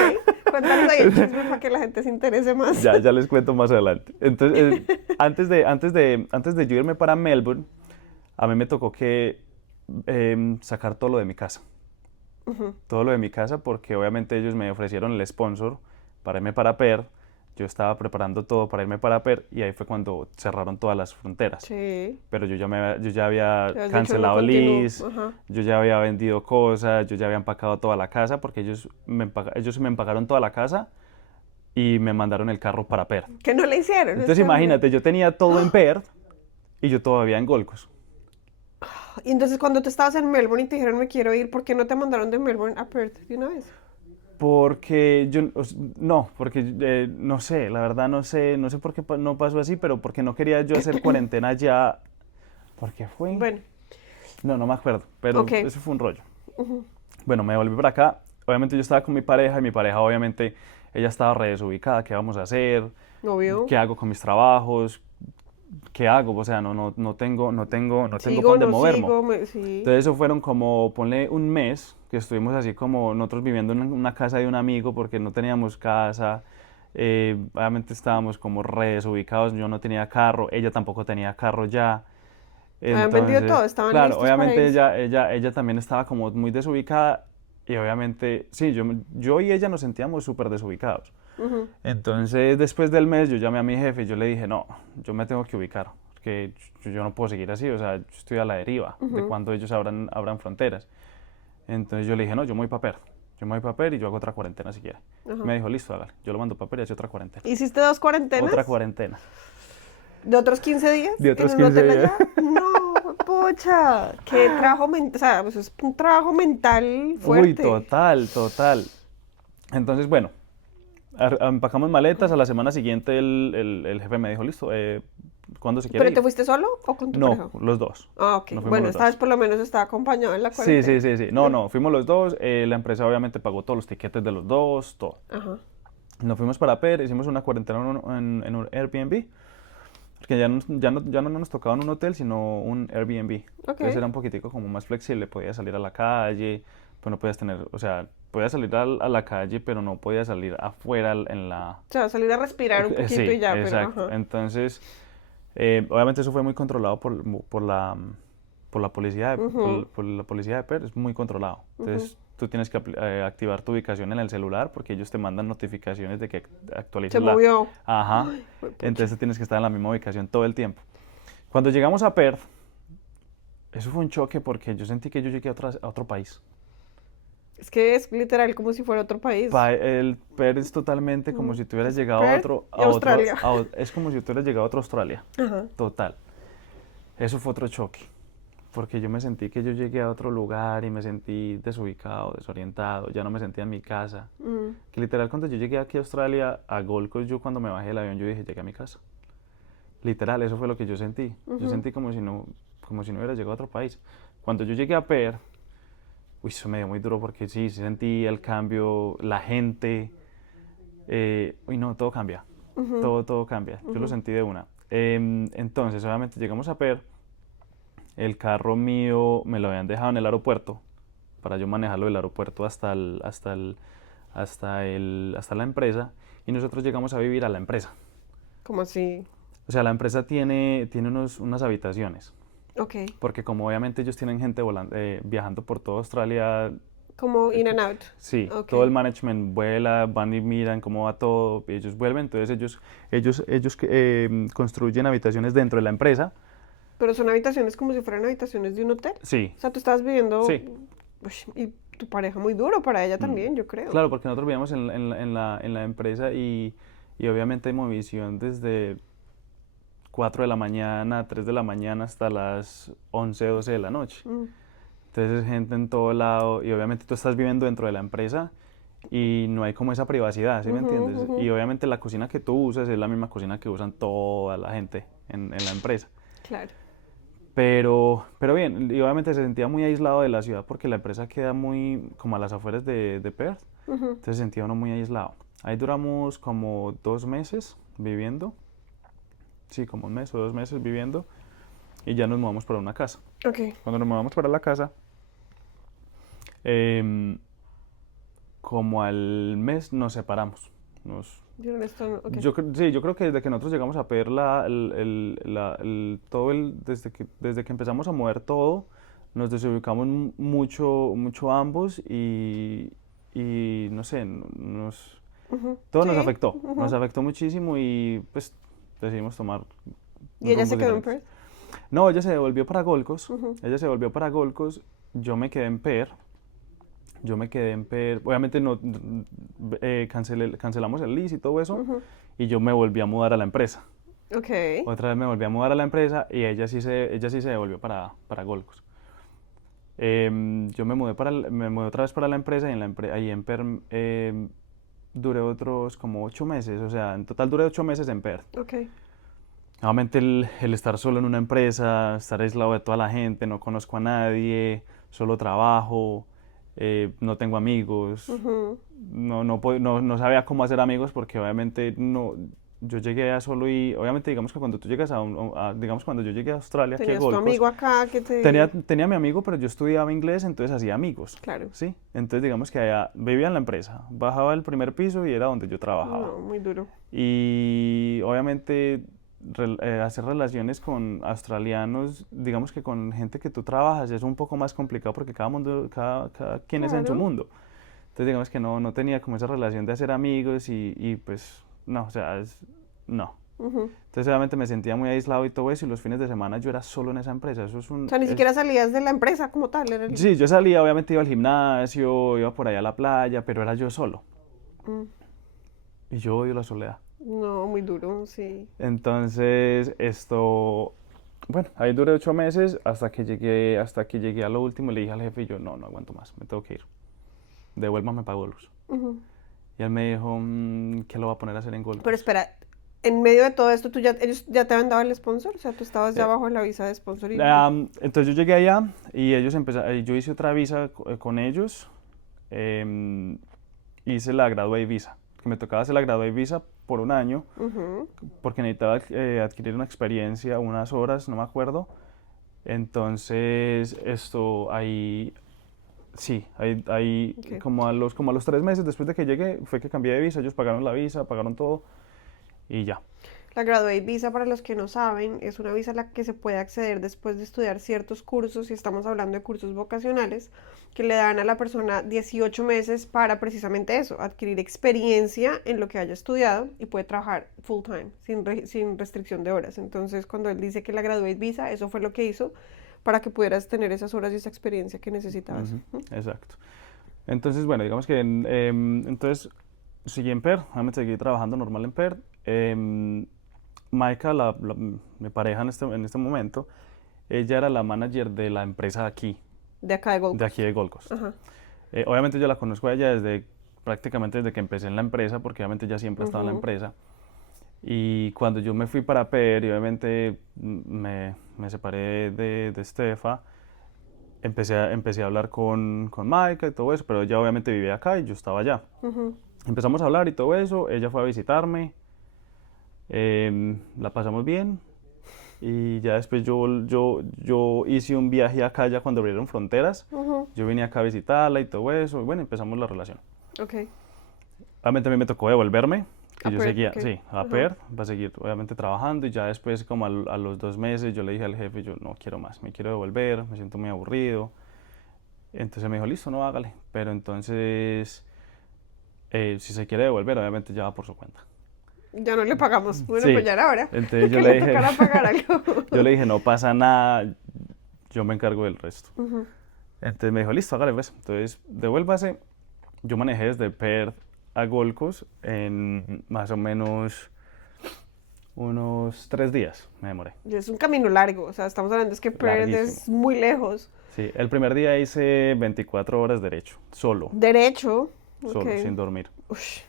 Cuéntanos ahí el chisme para que la gente se interese más. Ya les cuento más adelante. Entonces, antes de yo irme para Melbourne, a mí me tocó que sacar todo lo de mi casa. Ujú, Todo lo de mi casa porque obviamente ellos me ofrecieron el sponsor para irme para PER. Yo estaba preparando todo para irme para PER y ahí fue cuando cerraron todas las fronteras. sí. Pero yo ya había Te has dicho no cancelado continúo. lease, Ajá. yo ya había vendido cosas, yo ya había empacado toda la casa porque ellos me empacaron toda la casa y me mandaron el carro para Perth. ¿Qué no le hicieron a Entonces este hombre? imagínate, yo tenía todo en Perth y yo todavía en Gold Coast. Y entonces cuando tú estabas en Melbourne y te dijeron me quiero ir, ¿por qué no te mandaron de Melbourne a Perth de una vez? Porque no, porque no sé, la verdad no sé por qué no pasó así, pero porque no quería yo hacer cuarentena ya. ¿Por qué fue? Bueno, No me acuerdo, pero ok. eso fue un rollo. Bueno, me volví para acá. Obviamente yo estaba con mi pareja y mi pareja obviamente ella estaba re desubicada. ¿Qué vamos a hacer? Obvio. ¿Qué hago con mis trabajos? ¿Qué hago? O sea, no tengo para Sigo, dónde no moverme. sigo, sí. Entonces eso fueron como, ponle un mes que estuvimos así como nosotros viviendo en una casa de un amigo porque no teníamos casa. Obviamente estábamos como re desubicados. Yo no tenía carro, ella tampoco tenía carro ya. Habían vendido Entonces, todo, estaban claro, listos para obviamente irse. ella también estaba como muy desubicada y obviamente, sí, yo y ella nos sentíamos súper desubicados. Ujú. Entonces, después del mes, yo llamé a mi jefe y yo le dije, no, yo me tengo que ubicar, porque yo no puedo seguir así, o sea, yo estoy a la deriva de cuando ellos abran fronteras. Entonces yo le dije, no, yo me voy para Perth, yo me voy para Perth y yo hago otra cuarentena si quiere. Ajá. Me dijo, listo, hágale, yo lo mando para Perth y hace otra cuarentena. ¿Hiciste dos cuarentenas? Otra cuarentena, ¿De otros 15 días de en otros un 15 hotel días. allá? No, pucha, qué trabajo mental, o sea, pues es un trabajo mental Uy, fuerte. total, total. Entonces, bueno, empacamos maletas, a la semana siguiente el jefe me dijo, listo, ¿cuándo se quiere ¿Pero te ir? fuiste solo o con tu No, pareja? los dos. Ah, ok. Nos fuimos Bueno, los esta vez dos. por lo menos estaba acompañado en la Sí, cuarentena. sí, sí, sí. No, fuimos los dos. La empresa obviamente pagó todos los tiquetes de los dos, todo. Ajá. Nos fuimos para PER, hicimos una cuarentena en un Airbnb, porque ya no nos tocaba en un hotel, sino un Airbnb. Ok. Entonces era un poquitico como más flexible, podías salir a la calle, pues no podías tener, o sea, podías salir a la calle, pero no podías salir afuera en la... O sea, salir a respirar un poquito y Sí, ya, pero exacto. ajá. Entonces, obviamente eso fue muy controlado por la policía, Ujú, por la policía de PER, es muy controlado. ujú. Entonces, tú tienes que activar tu ubicación en el celular porque ellos te mandan notificaciones de que Se actualices la... movió. Ajá. Ay, pucha. Entonces, tú tienes que estar en la misma ubicación todo el tiempo. Cuando llegamos a Perth, eso fue un choque porque yo sentí que yo llegué a otro país. Es que es literal como si fuera otro país. El Perth es totalmente como si tú hubieras Es llegado Perth y Australia. es como si tú hubieras llegado a otra Australia. Ajá. Total. Eso fue otro choque. porque yo me sentí que yo llegué a otro lugar y me sentí desubicado, desorientado, ya no me sentía en mi casa. Que literal cuando yo llegué aquí a Australia, a Gold Coast, yo cuando me bajé del avión, yo dije, llegué a mi casa. Literal, eso fue lo que yo sentí. Yo sentí como si no hubiera llegado a otro país. Cuando yo llegué a Perth, uy, eso me dio muy duro porque sí sentí el cambio, la gente, uy, no, todo cambia, todo cambia. Yo lo sentí de una. Entonces, obviamente llegamos a Perth, el carro mío me lo habían dejado en el aeropuerto para yo manejarlo del aeropuerto hasta la empresa, y nosotros llegamos a vivir a la empresa. ¿Cómo así? O sea, la empresa tiene unas habitaciones, Ok. porque como obviamente ellos tienen gente viajando por toda Australia, Como in and out. sí, Ok. todo el management vuela, van y miran cómo va todo, y ellos vuelven, entonces ellos construyen habitaciones dentro de la empresa. Pero son habitaciones como si fueran habitaciones de un hotel. Sí, O sea, tú estabas viviendo. sí. Ush, y tu pareja muy duro para ella también, yo creo. Claro, porque nosotros vivíamos en la empresa y obviamente hay movilización desde 4 de la mañana, 3 de la mañana hasta las 11, 12 de la noche. Entonces es gente en todo lado y obviamente tú estás viviendo dentro de la empresa y no hay como esa privacidad, ¿sí me entiendes? Y obviamente la cocina que tú usas es la misma cocina que usan toda la gente en la empresa. Claro. Pero bien, y obviamente se sentía muy aislado de la ciudad porque la empresa queda muy como a las afueras de Perth, entonces se sentía uno muy aislado. Ahí duramos como 2 meses viviendo, sí, como 1 mes o 2 meses viviendo, y ya nos mudamos para una casa. Ok. Cuando nos mudamos para la casa, como al mes nos separamos. Dieron esto, no, ok. Sí, yo creo que desde que nosotros llegamos a pedir desde que empezamos a mover todo, nos desubicamos mucho ambos y no sé, todo nos Sí, afectó, nos afectó muchísimo y pues decidimos tomar ¿Y ella se rumbos quedó en diferentes. Perth? No, ella se devolvió para Gold Coast, ella se devolvió para Gold Coast, yo me quedé en Perth. Obviamente no, cancelamos el lease y todo eso, y yo me volví a mudar a la empresa. Ok. Otra vez me volví a mudar a la empresa y ella sí se devolvió para Gold Coast. Yo me mudé otra vez para la empresa y ahí en Perth duré otros como 8 meses, o sea, en total duré 8 meses en Perth. Ok. Nuevamente el estar solo en una empresa, estar aislado de toda la gente, no conozco a nadie, solo trabajo. No tengo amigos, no sabía cómo hacer amigos porque obviamente no, yo llegué a solo y obviamente digamos que cuando tú llegas digamos cuando yo llegué a Australia, aquí a Tenías tu Gold Coast, amigo acá que te... tenía mi amigo, pero yo estudiaba inglés, entonces hacía amigos, Claro. ¿sí? Entonces digamos que allá vivía en la empresa, bajaba al primer piso y era donde yo trabajaba. No, muy duro. Y obviamente hacer relaciones con australianos, digamos que con gente que tú trabajas, es un poco más complicado porque cada quien es en su Claro. mundo. Entonces digamos que no tenía como esa relación de hacer amigos y pues no, o sea, no. Entonces obviamente me sentía muy aislado y todo eso, y los fines de semana yo era solo en esa empresa. Eso es O sea, ni siquiera salías de la empresa como tal. Era el... Sí, yo salía, obviamente iba al gimnasio, iba por allá a la playa, pero era yo solo. Y yo odio la soledad. No, muy duro, sí. Entonces, bueno, ahí duré 8 meses hasta que llegué a lo último y le dije al jefe, y yo, no aguanto más, me tengo que ir. Devuélvame para Gold Coast. Y él me dijo, ¿qué lo va a poner a hacer en Gold Pero Coast? espera, en medio de todo esto, ellos ya te habían dado el sponsor, o sea, tú estabas ya bajo la visa de sponsor y... Entonces yo llegué allá y yo hice otra visa con ellos, hice la Graduate Visa, que me tocaba hacer la Graduate Visa por 1 año, porque necesitaba adquirir una experiencia, unas horas, no me acuerdo. Entonces, ahí, sí, ahí Ok. como a los 3 meses después de que llegué, fue que cambié de visa, ellos pagaron la visa, pagaron todo y ya. La Graduate Visa, para los que no saben, es una visa a la que se puede acceder después de estudiar ciertos cursos, y estamos hablando de cursos vocacionales, que le dan a la persona 18 meses para precisamente eso, adquirir experiencia en lo que haya estudiado y puede trabajar full time, sin restricción de horas. Entonces, cuando él dice que la Graduate Visa, eso fue lo que hizo para que pudieras tener esas horas y esa experiencia que necesitabas. Exacto. Entonces, bueno, digamos que entonces seguí en Perth, obviamente seguí trabajando normal en Perth. Maika, mi pareja en este momento, Ella era la manager de la empresa de aquí, De acá de Gold de Coast. aquí de Gold Coast. Ajá. Obviamente yo la conozco a ella prácticamente desde que empecé en la empresa, porque obviamente ella siempre ha estado en la Ujú. empresa. Y cuando yo me fui para PR y obviamente me separé de Estefa, empecé a hablar con Maika y todo eso, pero ella obviamente vivía acá y yo estaba allá. Ujú. Empezamos a hablar y todo eso, ella fue a visitarme, la pasamos bien y ya después yo hice un viaje acá ya cuando abrieron fronteras, Ujú. yo vine acá a visitarla y todo eso, y bueno, empezamos la relación. Ok. Obviamente a mí me tocó devolverme, que A yo Perth, seguía, ok. sí, a Ajá. Perth, para seguir obviamente trabajando y ya después como a los 2 meses yo le dije al jefe, yo no quiero más, me quiero devolver, me siento muy aburrido. Entonces me dijo, listo, no hágale, pero entonces si se quiere devolver obviamente ya va por su cuenta. Ya no le pagamos. Bueno, pues Sí, ya era hora entonces yo que le le dije, tocara pagar algo. yo le dije, no pasa nada, yo me encargo del resto. Ujú. Entonces me dijo, listo, hágale pues. Entonces, devuélvase. Yo manejé desde Perth a Gold Coast en más o menos unos 3 días, me demoré. Y es un camino largo. O sea, estamos hablando es que Perth Larguísimo. es muy lejos. Sí, el primer día hice 24 horas derecho, Derecho. Ok. solo, sin dormir. Ush.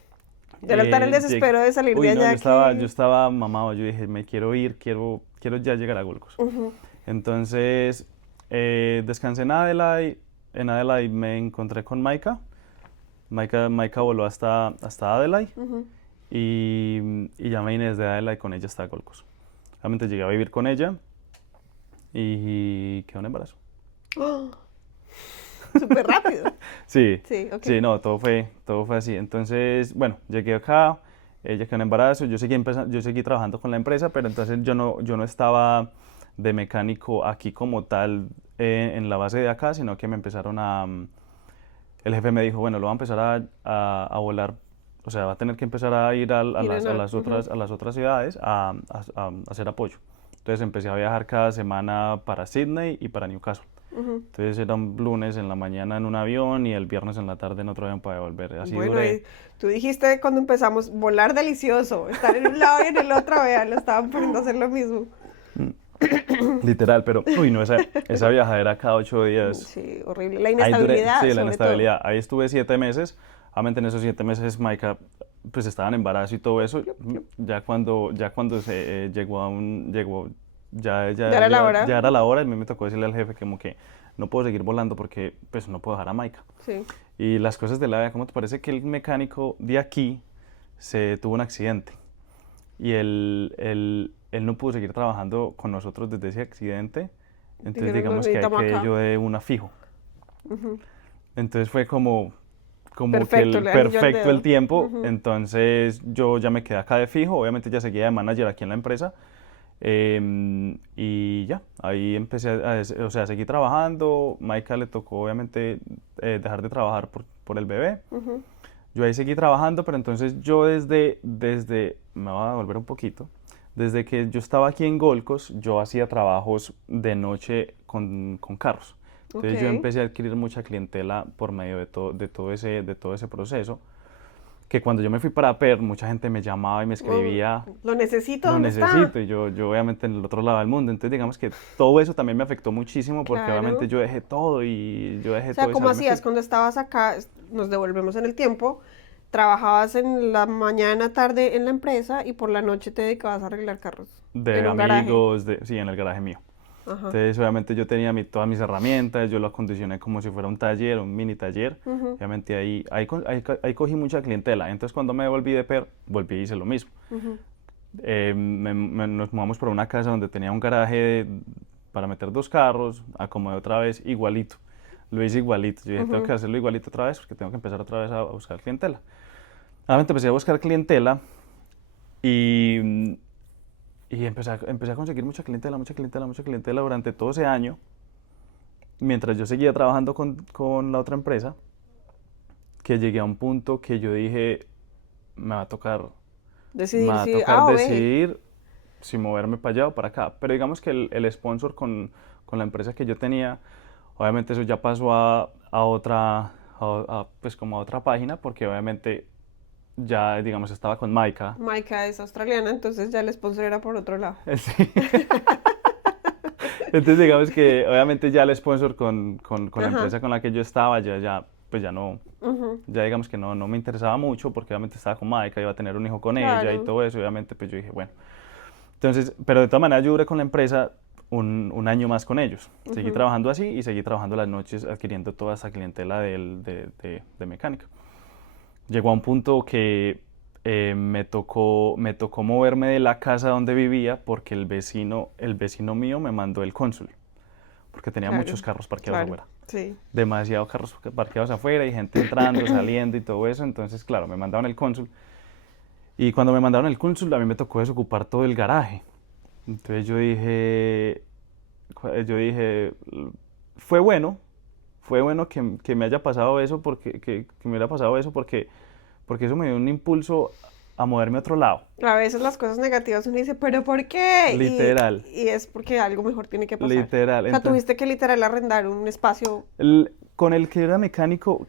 Era tal el Llegué- desespero de salir de Uy, no, allá yo que... estaba mamado, yo dije, me quiero ir, quiero ya llegar a Gold Coast. Ujú. Entonces, descansé en Adelaide me encontré con Maika. Maika voló hasta Adelaide Ujú. y ya me vine desde Adelaide con ella hasta Gold Coast. Realmente llegué a vivir con ella y quedó un embarazo. ¡Oh! Súper rápido. Sí, Sí, ok. sí, no, todo fue así. Entonces, bueno, llegué acá, ella quedó en embarazo, yo seguí trabajando con la empresa, pero entonces yo no estaba de mecánico aquí como tal en la base de acá, sino que me empezaron el jefe me dijo, bueno, lo va a empezar a volar, o sea, va a tener que empezar a ir a las, a Irena. las Ujú. otras, a las otras ciudades a hacer apoyo. Entonces empecé a viajar cada semana para Sydney y para Newcastle. Ujú. Entonces era un lunes en la mañana en un avión y el viernes en la tarde en otro avión para devolver. Así Bueno, duré. y tú dijiste cuando empezamos, volar delicioso, estar en un lado y en el otro, vea, lo estaban poniendo a hacer lo mismo. Literal, pero, uy, no, esa viajadera cada 8 días. Sí, horrible. La Ahí duré, inestabilidad, sí, la sobre todo. inestabilidad. Ahí estuve 7 meses. Obviamente en esos 7 meses Maika, pues estaba en embarazo y todo eso. Ya cuando se llegó Ya era la hora. ya era la hora y a mí me tocó decirle al jefe como que no puedo seguir volando porque pues no puedo dejar a Maika. Sí. Y las cosas de la vida, ¿cómo te parece que el mecánico de aquí se tuvo un accidente? Y él no pudo seguir trabajando con nosotros desde ese accidente. Entonces Dijeron, no digamos que necesitamos quedé acá. yo de una fijo. Ujú. Entonces fue como que Perfecto, el le anillo al perfecto el dedo. tiempo. Ujú. Entonces yo ya me quedé acá de fijo. Obviamente ya seguía de manager aquí en la empresa. Y ya, ahí empecé o sea, seguí trabajando. Maika le tocó obviamente dejar de trabajar por el bebé. Ujú. Yo ahí seguí trabajando, pero entonces yo me voy a volver un poquito, desde que yo estaba aquí en Gold Coast, yo hacía trabajos de noche con carros. Entonces yo Ok. empecé a adquirir mucha clientela por medio de todo ese proceso, que cuando yo me fui para PER, mucha gente me llamaba y me Oh, escribía, lo necesito, lo ¿dónde está? necesito, y yo obviamente en el otro lado del mundo. Entonces digamos que todo eso también me afectó muchísimo porque obviamente Claro. yo dejé todo O y sea, ¿cómo salí y me hacías fui. cuando estabas acá? Nos devolvemos en el tiempo. Trabajabas en la mañana, tarde en la empresa y por la noche te dedicabas a arreglar carros en De un garaje. amigos, sí, en el garaje mío. Ajá. Entonces, obviamente yo tenía todas mis herramientas, yo lo acondicioné como si fuera un taller, un mini taller. Ujú. Obviamente ahí cogí mucha clientela. Entonces, cuando me volví de PER, volví y hice lo mismo. Ujú. Nos mudamos por una casa donde tenía un garaje para meter 2 carros, acomodé otra vez igualito. Lo hice igualito. Yo dije, tengo Ujú. que hacerlo igualito otra vez porque tengo que empezar otra vez a buscar clientela. Obviamente empecé a buscar clientela y, y empecé a conseguir mucha clientela, mucha clientela, mucha clientela durante todo ese año, mientras yo seguía trabajando con la otra empresa, que llegué a un punto que yo dije, me va a tocar, me Decidir va a si tocar A o B. decidir si moverme para allá o para acá. Pero digamos que el sponsor con la empresa que yo tenía, obviamente eso ya pasó a otra, pues como a otra página, porque obviamente ya, digamos, estaba con Maika. Maika es australiana, entonces ya el sponsor era por otro lado. Sí. Entonces digamos que obviamente ya el sponsor con la Ajá. empresa con la que yo estaba, pues ya no, Ujú. ya digamos que no me interesaba mucho porque obviamente estaba con Maika, iba a tener un hijo con ella y Claro. todo eso, obviamente pues yo dije, bueno. Entonces, pero de todas maneras yo duré con la empresa un año más con ellos. Seguí Ujú. trabajando así y seguí trabajando las noches adquiriendo toda esa clientela de mecánica. Llegó a un punto que me tocó moverme de la casa donde vivía porque el vecino mío me mandó el cónsul, porque tenía Claro, muchos carros parqueados claro, afuera. sí. Demasiados carros parqueados afuera y gente entrando, saliendo y todo eso. Entonces, claro, me mandaron el cónsul. Y cuando me mandaron el cónsul, a mí me tocó desocupar todo el garaje. Entonces yo dije, fue bueno que me haya pasado eso que me haya pasado eso porque eso me dio un impulso a moverme a otro lado, A veces las cosas negativas uno dice, ¿pero por qué? literal, Y es porque algo mejor tiene que pasar. literal. O sea, Entonces, tuviste que literal arrendar un espacio. con el que era mecánico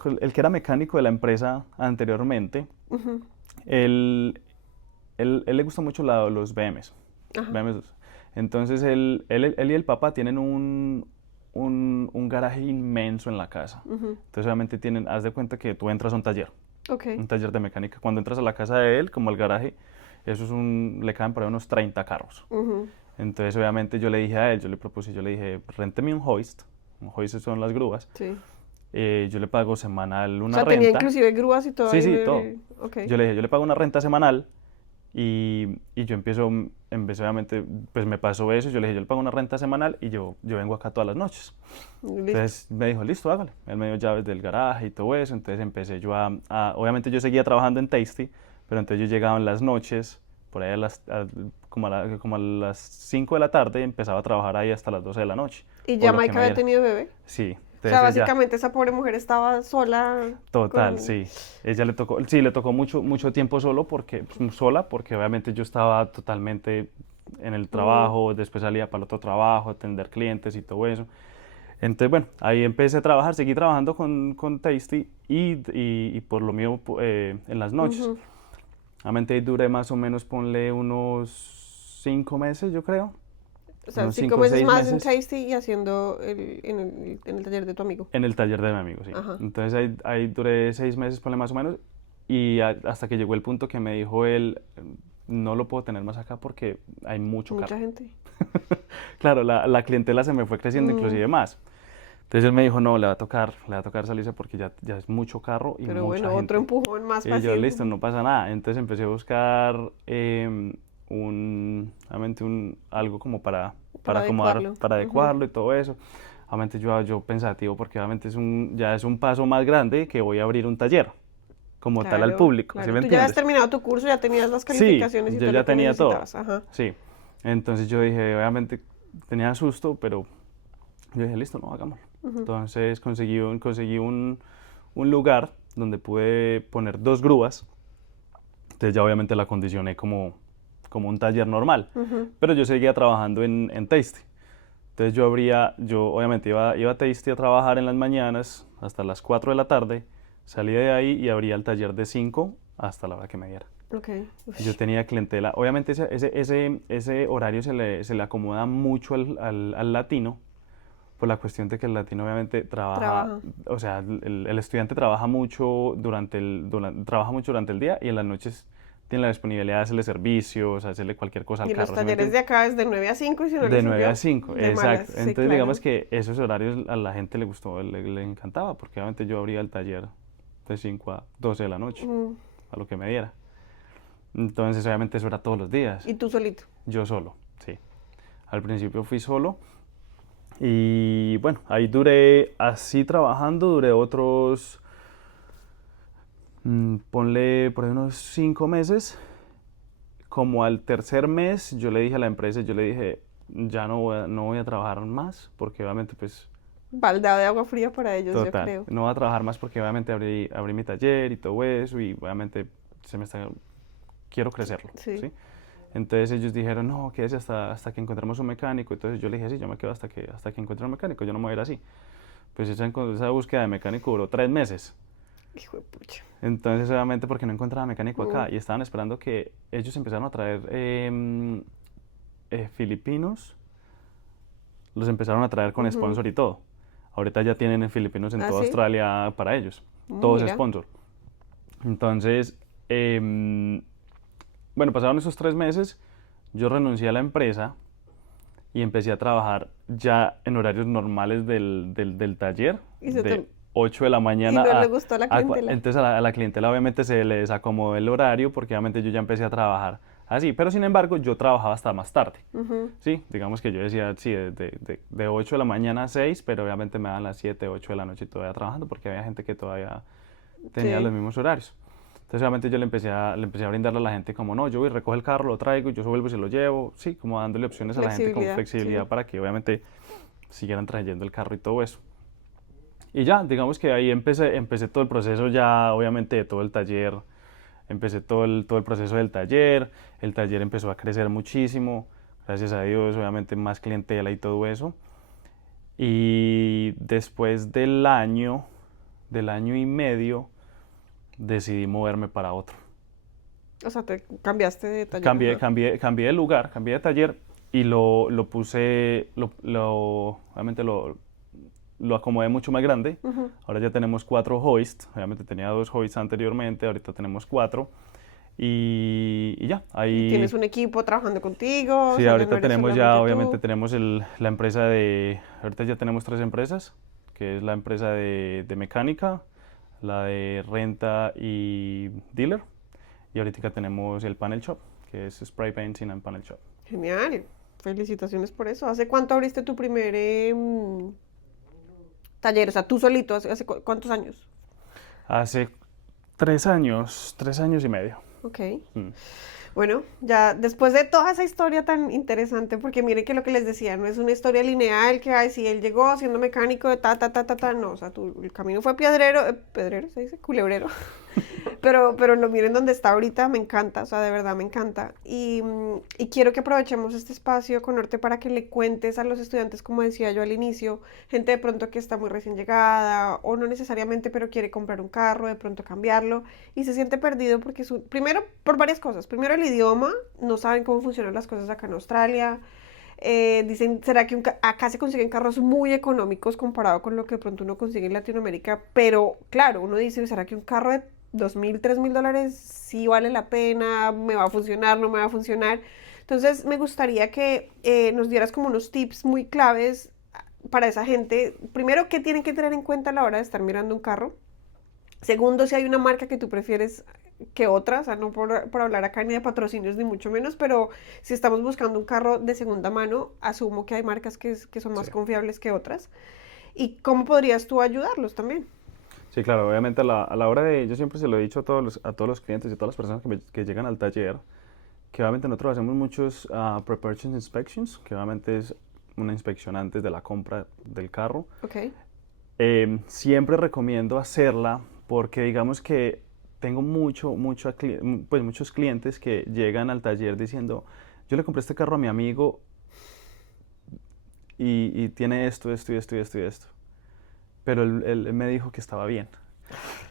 de la empresa anteriormente, Ujú. él le gusta mucho los BMs, Ajá. BMs. Entonces él y el papá tienen un garaje inmenso en la casa. Ujú. Entonces obviamente haz de cuenta que tú entras a Ok. un taller de mecánica. Cuando entras a la casa de él, como al garaje, le caben por ahí unos 30 carros. Ujú. Entonces obviamente yo le dije a él, yo le dije, rénteme un hoist son las grúas, Sí. yo le pago semanal O una sea, tenía renta, inclusive grúas y todo sí, ahí en sí, todo. el... Ok. Yo le dije, yo le pago una renta semanal y yo obviamente, pues me pasó eso, yo le dije, yo le pago una renta semanal y yo vengo acá todas las noches. Listo. Entonces me dijo, listo, hágale. Él me dio llaves del garaje y todo eso, entonces empecé yo obviamente yo seguía trabajando en Tasty, pero entonces yo llegaba en las noches, por ahí como a las 5 de la tarde, y empezaba a trabajar ahí hasta las 12 de la noche, ¿Y o ya lo que Maika me había diera. tenido bebé? Sí, O sea, entonces ella, básicamente esa pobre mujer estaba sola total, con... sí. Ella le tocó mucho, mucho tiempo sola, porque obviamente yo estaba totalmente en el Mm. trabajo, después salía para el otro trabajo, atender clientes y todo eso. Entonces, bueno, ahí empecé a trabajar, seguí trabajando con Tasty y por lo mío en las noches. Ujú. Realmente ahí duré más o menos, ponle unos 5 meses, yo creo, O sea, unos cinco cinco o meses seis más en meses Tasty y haciendo en el taller de tu amigo. en el taller de mi amigo, sí. Ajá. Entonces ahí duré 6 meses, ponle más o menos, y hasta que llegó el punto que me dijo él, no lo puedo tener más acá porque hay mucho Mucha carro. gente. Claro, la clientela se me fue creciendo Mm. inclusive más. Entonces él me dijo, no, le va a tocar salirse porque ya es mucho carro y Pero mucha bueno, otro gente. empujón más Y para yo, seguir listo, no pasa nada. Entonces empecé a buscar obviamente algo como para adecuarlo. para Ujú. adecuarlo y todo eso. Obviamente yo pensativo porque obviamente ya es un paso más grande que voy a abrir un taller como tal al Claro, público, ¿sí claro. me Tú ya habías entiendes? terminado tu curso, ya tenías las Sí, calificaciones y yo todo ya lo que tenía todo, necesitabas. Ajá. sí. Entonces yo dije, obviamente tenía susto, pero yo dije, listo, no, hagámoslo. Ujú. Entonces conseguí un lugar donde pude poner 2 grúas. Entonces ya obviamente la condicioné como un taller normal. Ujú. Pero yo seguía trabajando en Tasty. Entonces yo obviamente iba a Tasty a trabajar en las mañanas hasta las 4 de la tarde. Salía de ahí y abría el taller de 5 hasta la hora que me diera. Ok. Yo Ush. tenía clientela. Obviamente ese horario se le acomoda mucho al latino, por la cuestión de que el latino obviamente trabaja, Trabaja. o sea, el estudiante trabaja mucho durante el día y en las noches tiene la disponibilidad de hacerle servicios, hacerle cualquier cosa al Y los carro, ¿sí me talleres entiendes? de acá es de 9 a 5 y si no le De 9 a sirvió, 5 de malas. exacto. Sí, Entonces digamos claro. que esos horarios a la gente le gustó, le encantaba, porque obviamente yo abría el taller de 5 a 12 de la noche, Mm. a lo que me diera. Entonces obviamente eso era todos los días, Y tú solito. yo solo, sí. Al principio fui solo y bueno, ahí duré así trabajando, duré otros, ponle por ahí unos 5 meses. Como al tercer mes yo le dije a la empresa, yo le dije, ya no voy a trabajar más, porque obviamente pues, Baldado de agua fría para ellos, yo total, creo. no voy a trabajar más porque obviamente abrí mi taller y todo eso y obviamente quiero crecerlo, Sí. ¿sí? Entonces ellos dijeron, no, quédese hasta que encontremos un mecánico. Entonces yo le dije, sí, yo me quedo hasta que encuentre un mecánico, yo no me voy a ir así. Pues esa búsqueda de mecánico duró 3 meses. Hijo de pucha. Entonces, obviamente, porque no encontraba mecánico Mm. acá y estaban esperando que ellos empezaron a traer filipinos los empezaron a traer con sponsor y todo. Ahorita ya tienen filipinos en ¿Ah, toda sí? Australia para ellos. Todo es Mira. sponsor. Entonces, bueno, pasaron esos 3 meses, yo renuncié a la empresa y empecé a trabajar ya en horarios normales del taller, Y, de 8 de la y mañana no le gustó a la clientela. entonces a la clientela obviamente se le desacomodó el horario porque obviamente yo ya empecé a trabajar así, pero sin embargo yo trabajaba hasta más tarde, Ujú. ¿sí? Digamos que yo decía, sí, de 8 de la mañana a 6, pero obviamente me daban las 7, 8 de la noche todavía trabajando porque había gente que todavía tenía los Sí, mismos horarios. Entonces obviamente yo le empecé a brindarle a la gente como, no, yo voy, recojo el carro, lo traigo, yo vuelvo y se lo llevo, sí, como dándole opciones a la gente con flexibilidad, flexibilidad sí. para que obviamente siguieran trayendo el carro y todo eso. Y ya, digamos que ahí empecé todo el proceso ya, obviamente, de todo el taller, empecé todo el proceso del taller, el taller empezó a crecer muchísimo, gracias a Dios, obviamente más clientela y todo eso. Y después del año y medio, decidí moverme para otro. O sea, te cambiaste de taller, Cambié, ajá. cambié, cambié de lugar, cambié de taller y lo puse, obviamente lo acomodé mucho más grande. Ujú. Ahora ya tenemos 4 hoists, obviamente tenía 2 hoists anteriormente, ahorita tenemos 4. Y ya, Y tienes ahí, un equipo trabajando contigo, o sí, sea, ya no ahorita eres tenemos ya, solamente obviamente tú. tenemos la empresa ahorita ya tenemos 3 empresas, que es la empresa de mecánica, la de renta y dealer. Y ahorita tenemos el panel shop, que es spray painting and panel shop. Genial. Felicitaciones por eso. ¿Hace cuánto abriste tu primer taller? O sea, tú solito, ¿hace cuántos años? Hace 3 años, 3 años y medio. Ok. Mm. Bueno, ya después de toda esa historia tan interesante, porque mire que lo que les decía, no es una historia lineal que, ay, si él llegó siendo mecánico de ta, no, o sea, el camino fue piedrero, pedrero, se dice, culebrero. Pero lo miren donde está ahorita, me encanta, o sea, de verdad me encanta. Y quiero que aprovechemos este espacio con Norte para que le cuentes a los estudiantes, como decía yo al inicio, gente de pronto que está muy recién llegada o no necesariamente, pero quiere comprar un carro, de pronto cambiarlo y se siente perdido porque primero por varias cosas. Primero el idioma, no saben cómo funcionan las cosas acá en Australia. Dicen, ¿será que acá se consiguen carros muy económicos comparado con lo que de pronto uno consigue en Latinoamérica? Pero claro, uno dice, ¿será que un carro de 2.000, 3.000 dólares sí vale la pena? ¿Me va a funcionar? ¿No me va a funcionar? Entonces me gustaría que nos dieras como unos tips muy claves para esa gente. Primero, ¿qué tienen que tener en cuenta a la hora de estar mirando un carro? Segundo, si hay una marca que tú prefieres que otra, o sea, no por hablar acá ni de patrocinios ni mucho menos, pero si estamos buscando un carro de segunda mano, asumo que hay marcas que son Sí. más confiables que otras. ¿Y cómo podrías tú ayudarlos también? Sí, claro, obviamente a la hora yo siempre se lo he dicho a todos los clientes y a todas las personas que llegan al taller, que obviamente nosotros hacemos muchos pre-purchase inspections, que obviamente es una inspección antes de la compra del carro. Ok. Siempre recomiendo hacerla porque digamos que tengo pues muchos clientes que llegan al taller diciendo, yo le compré este carro a mi amigo y tiene esto, esto y esto y esto y esto, pero él me dijo que estaba bien.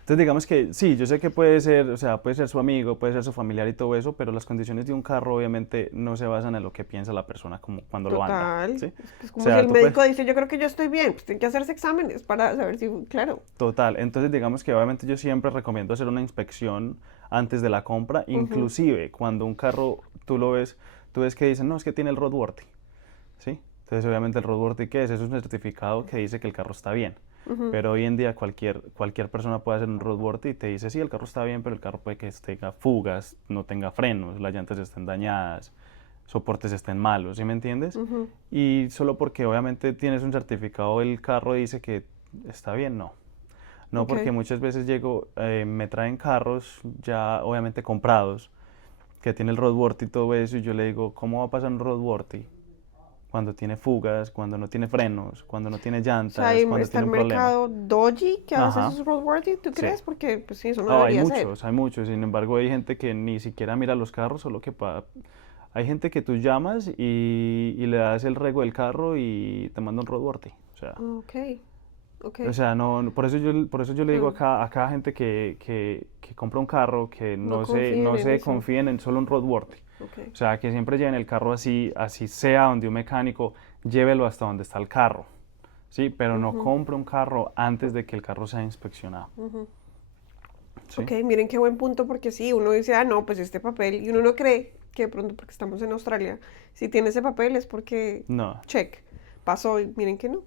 Entonces digamos que sí, yo sé que puede ser, o sea, puede ser su amigo, puede ser su familiar y todo eso, pero las condiciones de un carro obviamente no se basan en lo que piensa la persona como cuando lo anda, Total. ¿sí? Es O como si sea, el tú puedes, médico dice, yo creo que yo estoy bien, pues tiene que hacerse exámenes para saber si, claro. total, entonces digamos que obviamente yo siempre recomiendo hacer una inspección antes de la compra, Ujú. inclusive cuando un carro tú ves que dicen, no, es que tiene el roadworthy, ¿sí? Entonces obviamente el roadworthy, ¿qué es? Es un certificado que dice que el carro está bien. Ujú. Pero hoy en día cualquier persona puede hacer un roadworthy y te dice, sí, el carro está bien, pero el carro puede que tenga fugas, no tenga frenos, las llantas estén dañadas, soportes estén malos, ¿sí me entiendes? Ujú. Y solo porque obviamente tienes un certificado, el carro dice que está bien, no. No, Ok. porque muchas veces me traen carros ya obviamente comprados, que tiene el roadworthy y todo eso, y yo le digo, ¿cómo va a pasar un roadworthy? Cuando tiene fugas, cuando no tiene frenos, cuando no tiene O sea, llantas, ahí cuando está tiene el un problema. mercado doji, que a veces Ajá, es roadworthy, ¿tú sí. crees? Porque, pues sí, eso no No, hay debería ser. muchos, hay muchos. Sin embargo, hay gente que ni siquiera mira los carros, solo que hay gente que tú llamas y le das el rego del carro y te manda un roadworthy. Ok, ok. No, por eso yo le digo Hmm. acá a cada gente que compra un carro que No no se, confíen no en se eso. confíen en solo un roadworthy. Ok. O sea, que siempre lleven el carro así, así sea donde un mecánico, llévelo hasta donde está el carro, ¿sí? Pero no Ujú, compre un carro antes de que el carro sea inspeccionado, ujú. ¿sí? Ok, miren qué buen punto, porque sí, uno dice, ah, no, pues este papel, y uno no cree que de pronto porque estamos en Australia, si tiene ese papel es porque, No. check, pasó, y miren que no,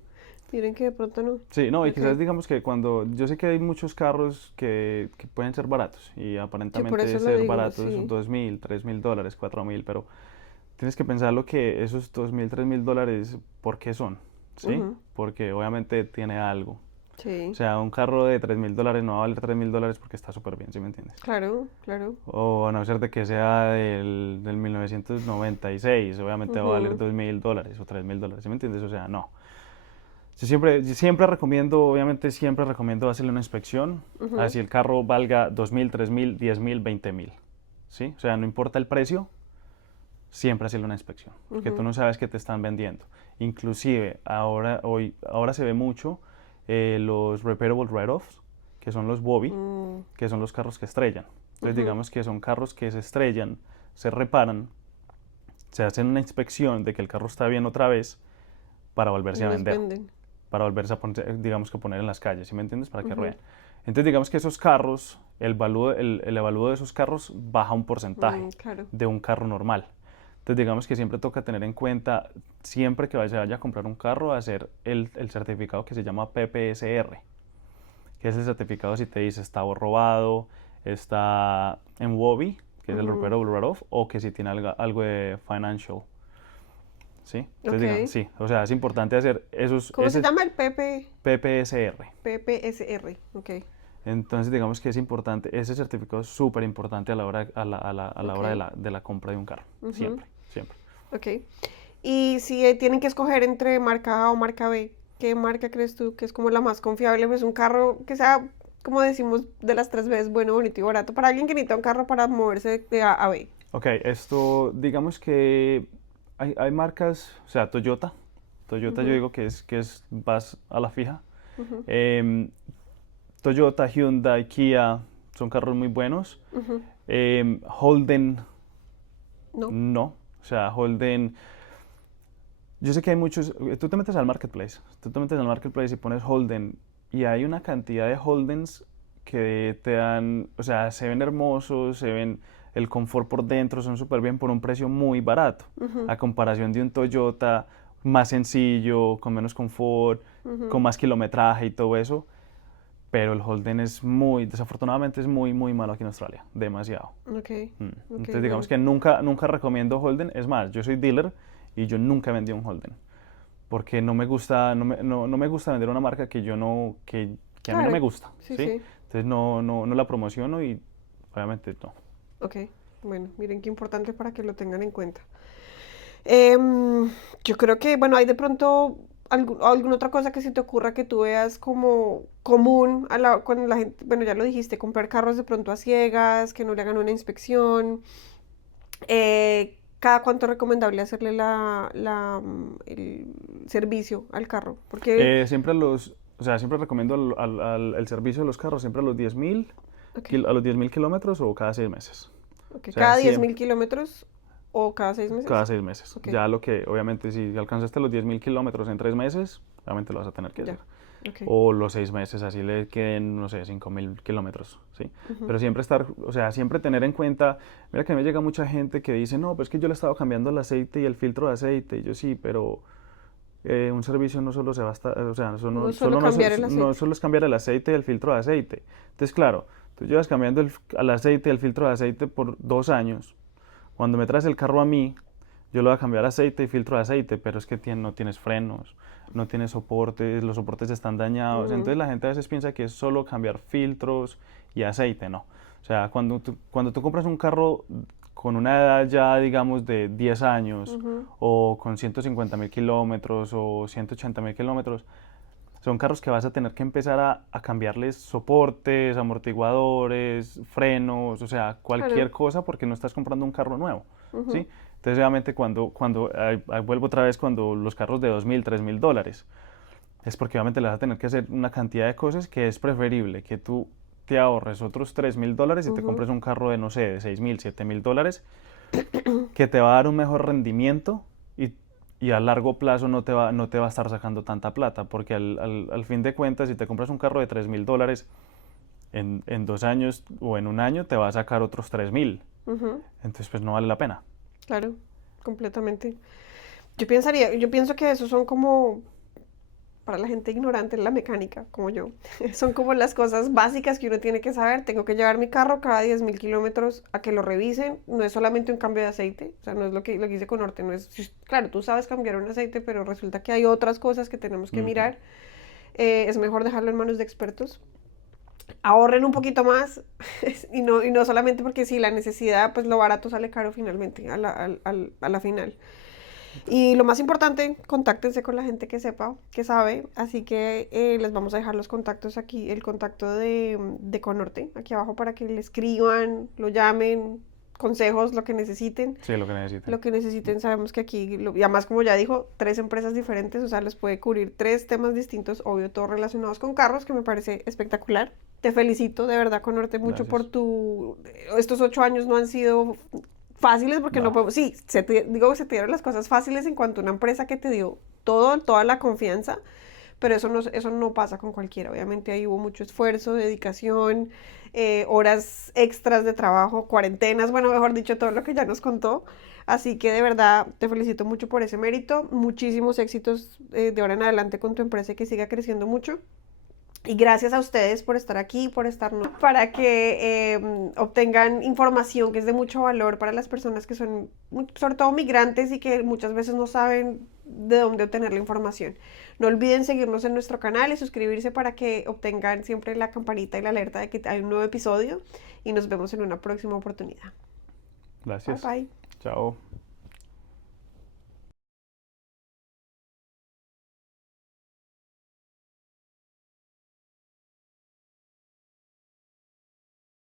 miren que de pronto no. Sí, no, y Ok, quizás digamos que cuando, yo sé que hay muchos carros que pueden ser baratos, y sí, por aparentemente eso lo ser digo, baratos sí. 2.000, 3.000 dólares, 4.000, pero tienes que pensar lo que esos 2.000, 3.000 dólares, ¿por qué son? ¿Sí? Ujú, Porque obviamente tiene algo. O sí, sea, un carro de 3.000 dólares no va a valer 3.000 dólares porque está súper bien, ¿sí me entiendes? claro, claro. O a no ser de que sea del 1996, obviamente va a valer Ujú, 2.000 dólares o 3.000 dólares, ¿sí me entiendes? O sea, no. Yo siempre recomiendo, obviamente siempre recomiendo hacerle una inspección, ujú, así el carro valga 2.000, 3.000, 10.000, 20.000, ¿sí? O sea, no importa el precio, siempre hacerle una inspección, porque tú ujú, no sabes qué te están vendiendo. Inclusive, ahora se ve mucho los repairable write-offs, que son los Bobby, mm, que son los carros que estrellan. Entonces, ujú. digamos que son carros que se estrellan, se reparan, se hacen una inspección de que el carro está bien otra vez para Y volverse a los vender, venden. para volverse a poner, digamos que poner en las calles, ¿sí me entiendes? Para que Ujú, rueden. Entonces, digamos que esos carros, el evalúo de esos carros baja un porcentaje claro. de un carro normal. Entonces, digamos que siempre toca tener en cuenta, siempre que vaya a comprar un carro, hacer el certificado que se llama PPSR, que es el certificado si te dice está robado, está en WOBI, que es el Ujú, Repairable Write-Off, o que si tiene algo de financial, ¿sí? Entonces, digamos, ok. sí, o sea, es importante hacer ¿Cómo se ese llama el PP? PPSR. PPSR, ok, Entonces, digamos que es importante, ese certificado es súper importante a la hora, a la hora ok. de la compra de un carro, Ujú, siempre, siempre. ok. Y si tienen que escoger entre marca A o marca B, ¿qué marca crees tú que es como la más confiable? Pues un carro que sea, como decimos, de las tres veces, bueno, bonito y barato. Para alguien que necesita un carro para moverse de A a B. Ok, esto, digamos que hay marcas, o sea, Toyota yo Ujú, digo vas a la fija. ujú, Em, Toyota, Hyundai, Kia son carros muy buenos. ujú. Holden, No. no. O sea, Holden, yo sé que hay muchos, tú te metes al marketplace y pones Holden y hay una cantidad de Holdens que te dan, o sea, se ven hermosos, se ven el confort por dentro, son súper bien por un precio muy barato, Ujú, a comparación de un Toyota más sencillo, con menos confort, con ujú. más kilometraje y todo eso, pero el Holden es muy, desafortunadamente es muy, muy malo aquí en Australia, demasiado. Ok, Mm. ok, Entonces digamos bueno. que nunca recomiendo Holden, es más, yo soy dealer y yo nunca vendí un Holden porque no me gusta, no me gusta vender una marca que yo no, que a mí no me Claro, gusta, sí, ¿sí? sí. Entonces no la promociono y obviamente no. Ok, bueno, miren qué importante para que lo tengan en cuenta. Em, yo creo que, bueno, hay de pronto alguna otra cosa que se te ocurra que tú veas como común a cuando la gente, bueno, ya lo dijiste, comprar carros de pronto a ciegas, que no le hagan una inspección. ¿Cada cuánto es recomendable hacerle el servicio al carro? Porque, O sea, siempre recomiendo el servicio de los carros, siempre a los 10.000, ok, a los 10.000 kilómetros o cada 6 meses. ok, O sea, cada diez siempre, mil kilómetros o cada seis cada meses. 6 meses. Ok, Ya lo que, obviamente, si alcanzaste los 10.000 kilómetros en 3 meses, obviamente lo vas a tener que ya, hacer. ok. O los 6 meses, así le queden, no sé, 5.000 kilómetros, ¿sí? Ujú, Pero siempre estar, o sea, siempre tener en cuenta, mira que me llega mucha gente que dice, no, pues que yo le he estado cambiando el aceite y el filtro de aceite, y yo sí, pero un servicio no solo se basta, o sea, no solo cambiar el no aceite. solo es cambiar el aceite y el filtro de aceite. Entonces, claro, tú llevas cambiando el aceite y el filtro de aceite por 2 años. Cuando me traes el carro a mí, yo le voy a cambiar aceite y filtro de aceite, pero es que no tienes frenos, no tienes soportes, los soportes están dañados. Ujú, Entonces la gente a veces piensa que es solo cambiar filtros y aceite, no. O sea, cuando tú compras un carro con una edad ya, digamos, de 10 años ujú, o con 150.000 kilómetros o 180.000 kilómetros, son carros que vas a tener que empezar a cambiarles soportes, amortiguadores, frenos, o sea, claro. cualquier cosa porque no estás comprando un carro nuevo, Ujú, ¿sí? Entonces, obviamente, vuelvo otra vez, cuando los carros de 2.000, 3.000 dólares, es porque obviamente le vas a tener que hacer una cantidad de cosas que es preferible que tú te ahorres otros 3.000 dólares y te ujú. compres un carro de, no sé, de 6.000, 7.000 dólares, que te va a dar un mejor rendimiento y a largo plazo no te va a estar sacando tanta plata, porque al fin de cuentas, si te compras un carro de $3,000, en 2 años o en un año te va a sacar otros 3,000. Ujú, Entonces, pues no vale la pena. claro, completamente. Yo pienso que esos son como, para la gente ignorante en la mecánica, como yo, son como las cosas básicas que uno tiene que saber. Tengo que llevar mi carro cada 10.000 kilómetros a que lo revisen. No es solamente un cambio de aceite, o sea, no es lo que hice con Norte, no es, claro, tú sabes cambiar un aceite, pero resulta que hay otras cosas que tenemos que Ujú. mirar. Es mejor dejarlo en manos de expertos. Ahorren un poquito más y no solamente porque si la necesidad, pues lo barato sale caro finalmente, a la final. Y lo más importante, contáctense con la gente que sepa, que sabe. Así que les vamos a dejar los contactos aquí, el contacto de Conorte, aquí abajo para que le escriban, lo llamen, consejos, lo que necesiten. Sí, lo que necesiten. Lo que necesiten, sabemos que aquí, y además como ya dijo, 3 empresas diferentes, o sea, les puede cubrir 3 temas distintos, obvio, todos relacionados con carros, que me parece espectacular. Te felicito de verdad, Conorte, mucho por Gracias. tu... Estos 8 años no han sido fáciles porque no No, podemos... Sí, digo que se te dieron las cosas fáciles en cuanto a una empresa que te dio toda la confianza, pero eso no pasa con cualquiera. Obviamente ahí hubo mucho esfuerzo, dedicación, horas extras de trabajo, cuarentenas, bueno, mejor dicho, todo lo que ya nos contó. Así que de verdad te felicito mucho por ese mérito. Muchísimos éxitos de ahora en adelante con tu empresa y que siga creciendo mucho. Y gracias a ustedes por estar aquí, por estarnos, para que obtengan información que es de mucho valor para las personas que son, sobre todo migrantes y que muchas veces no saben de dónde obtener la información. No olviden seguirnos en nuestro canal y suscribirse para que obtengan siempre la campanita y la alerta de que hay un nuevo episodio y nos vemos en una próxima oportunidad. Bye gracias. bye. Chao.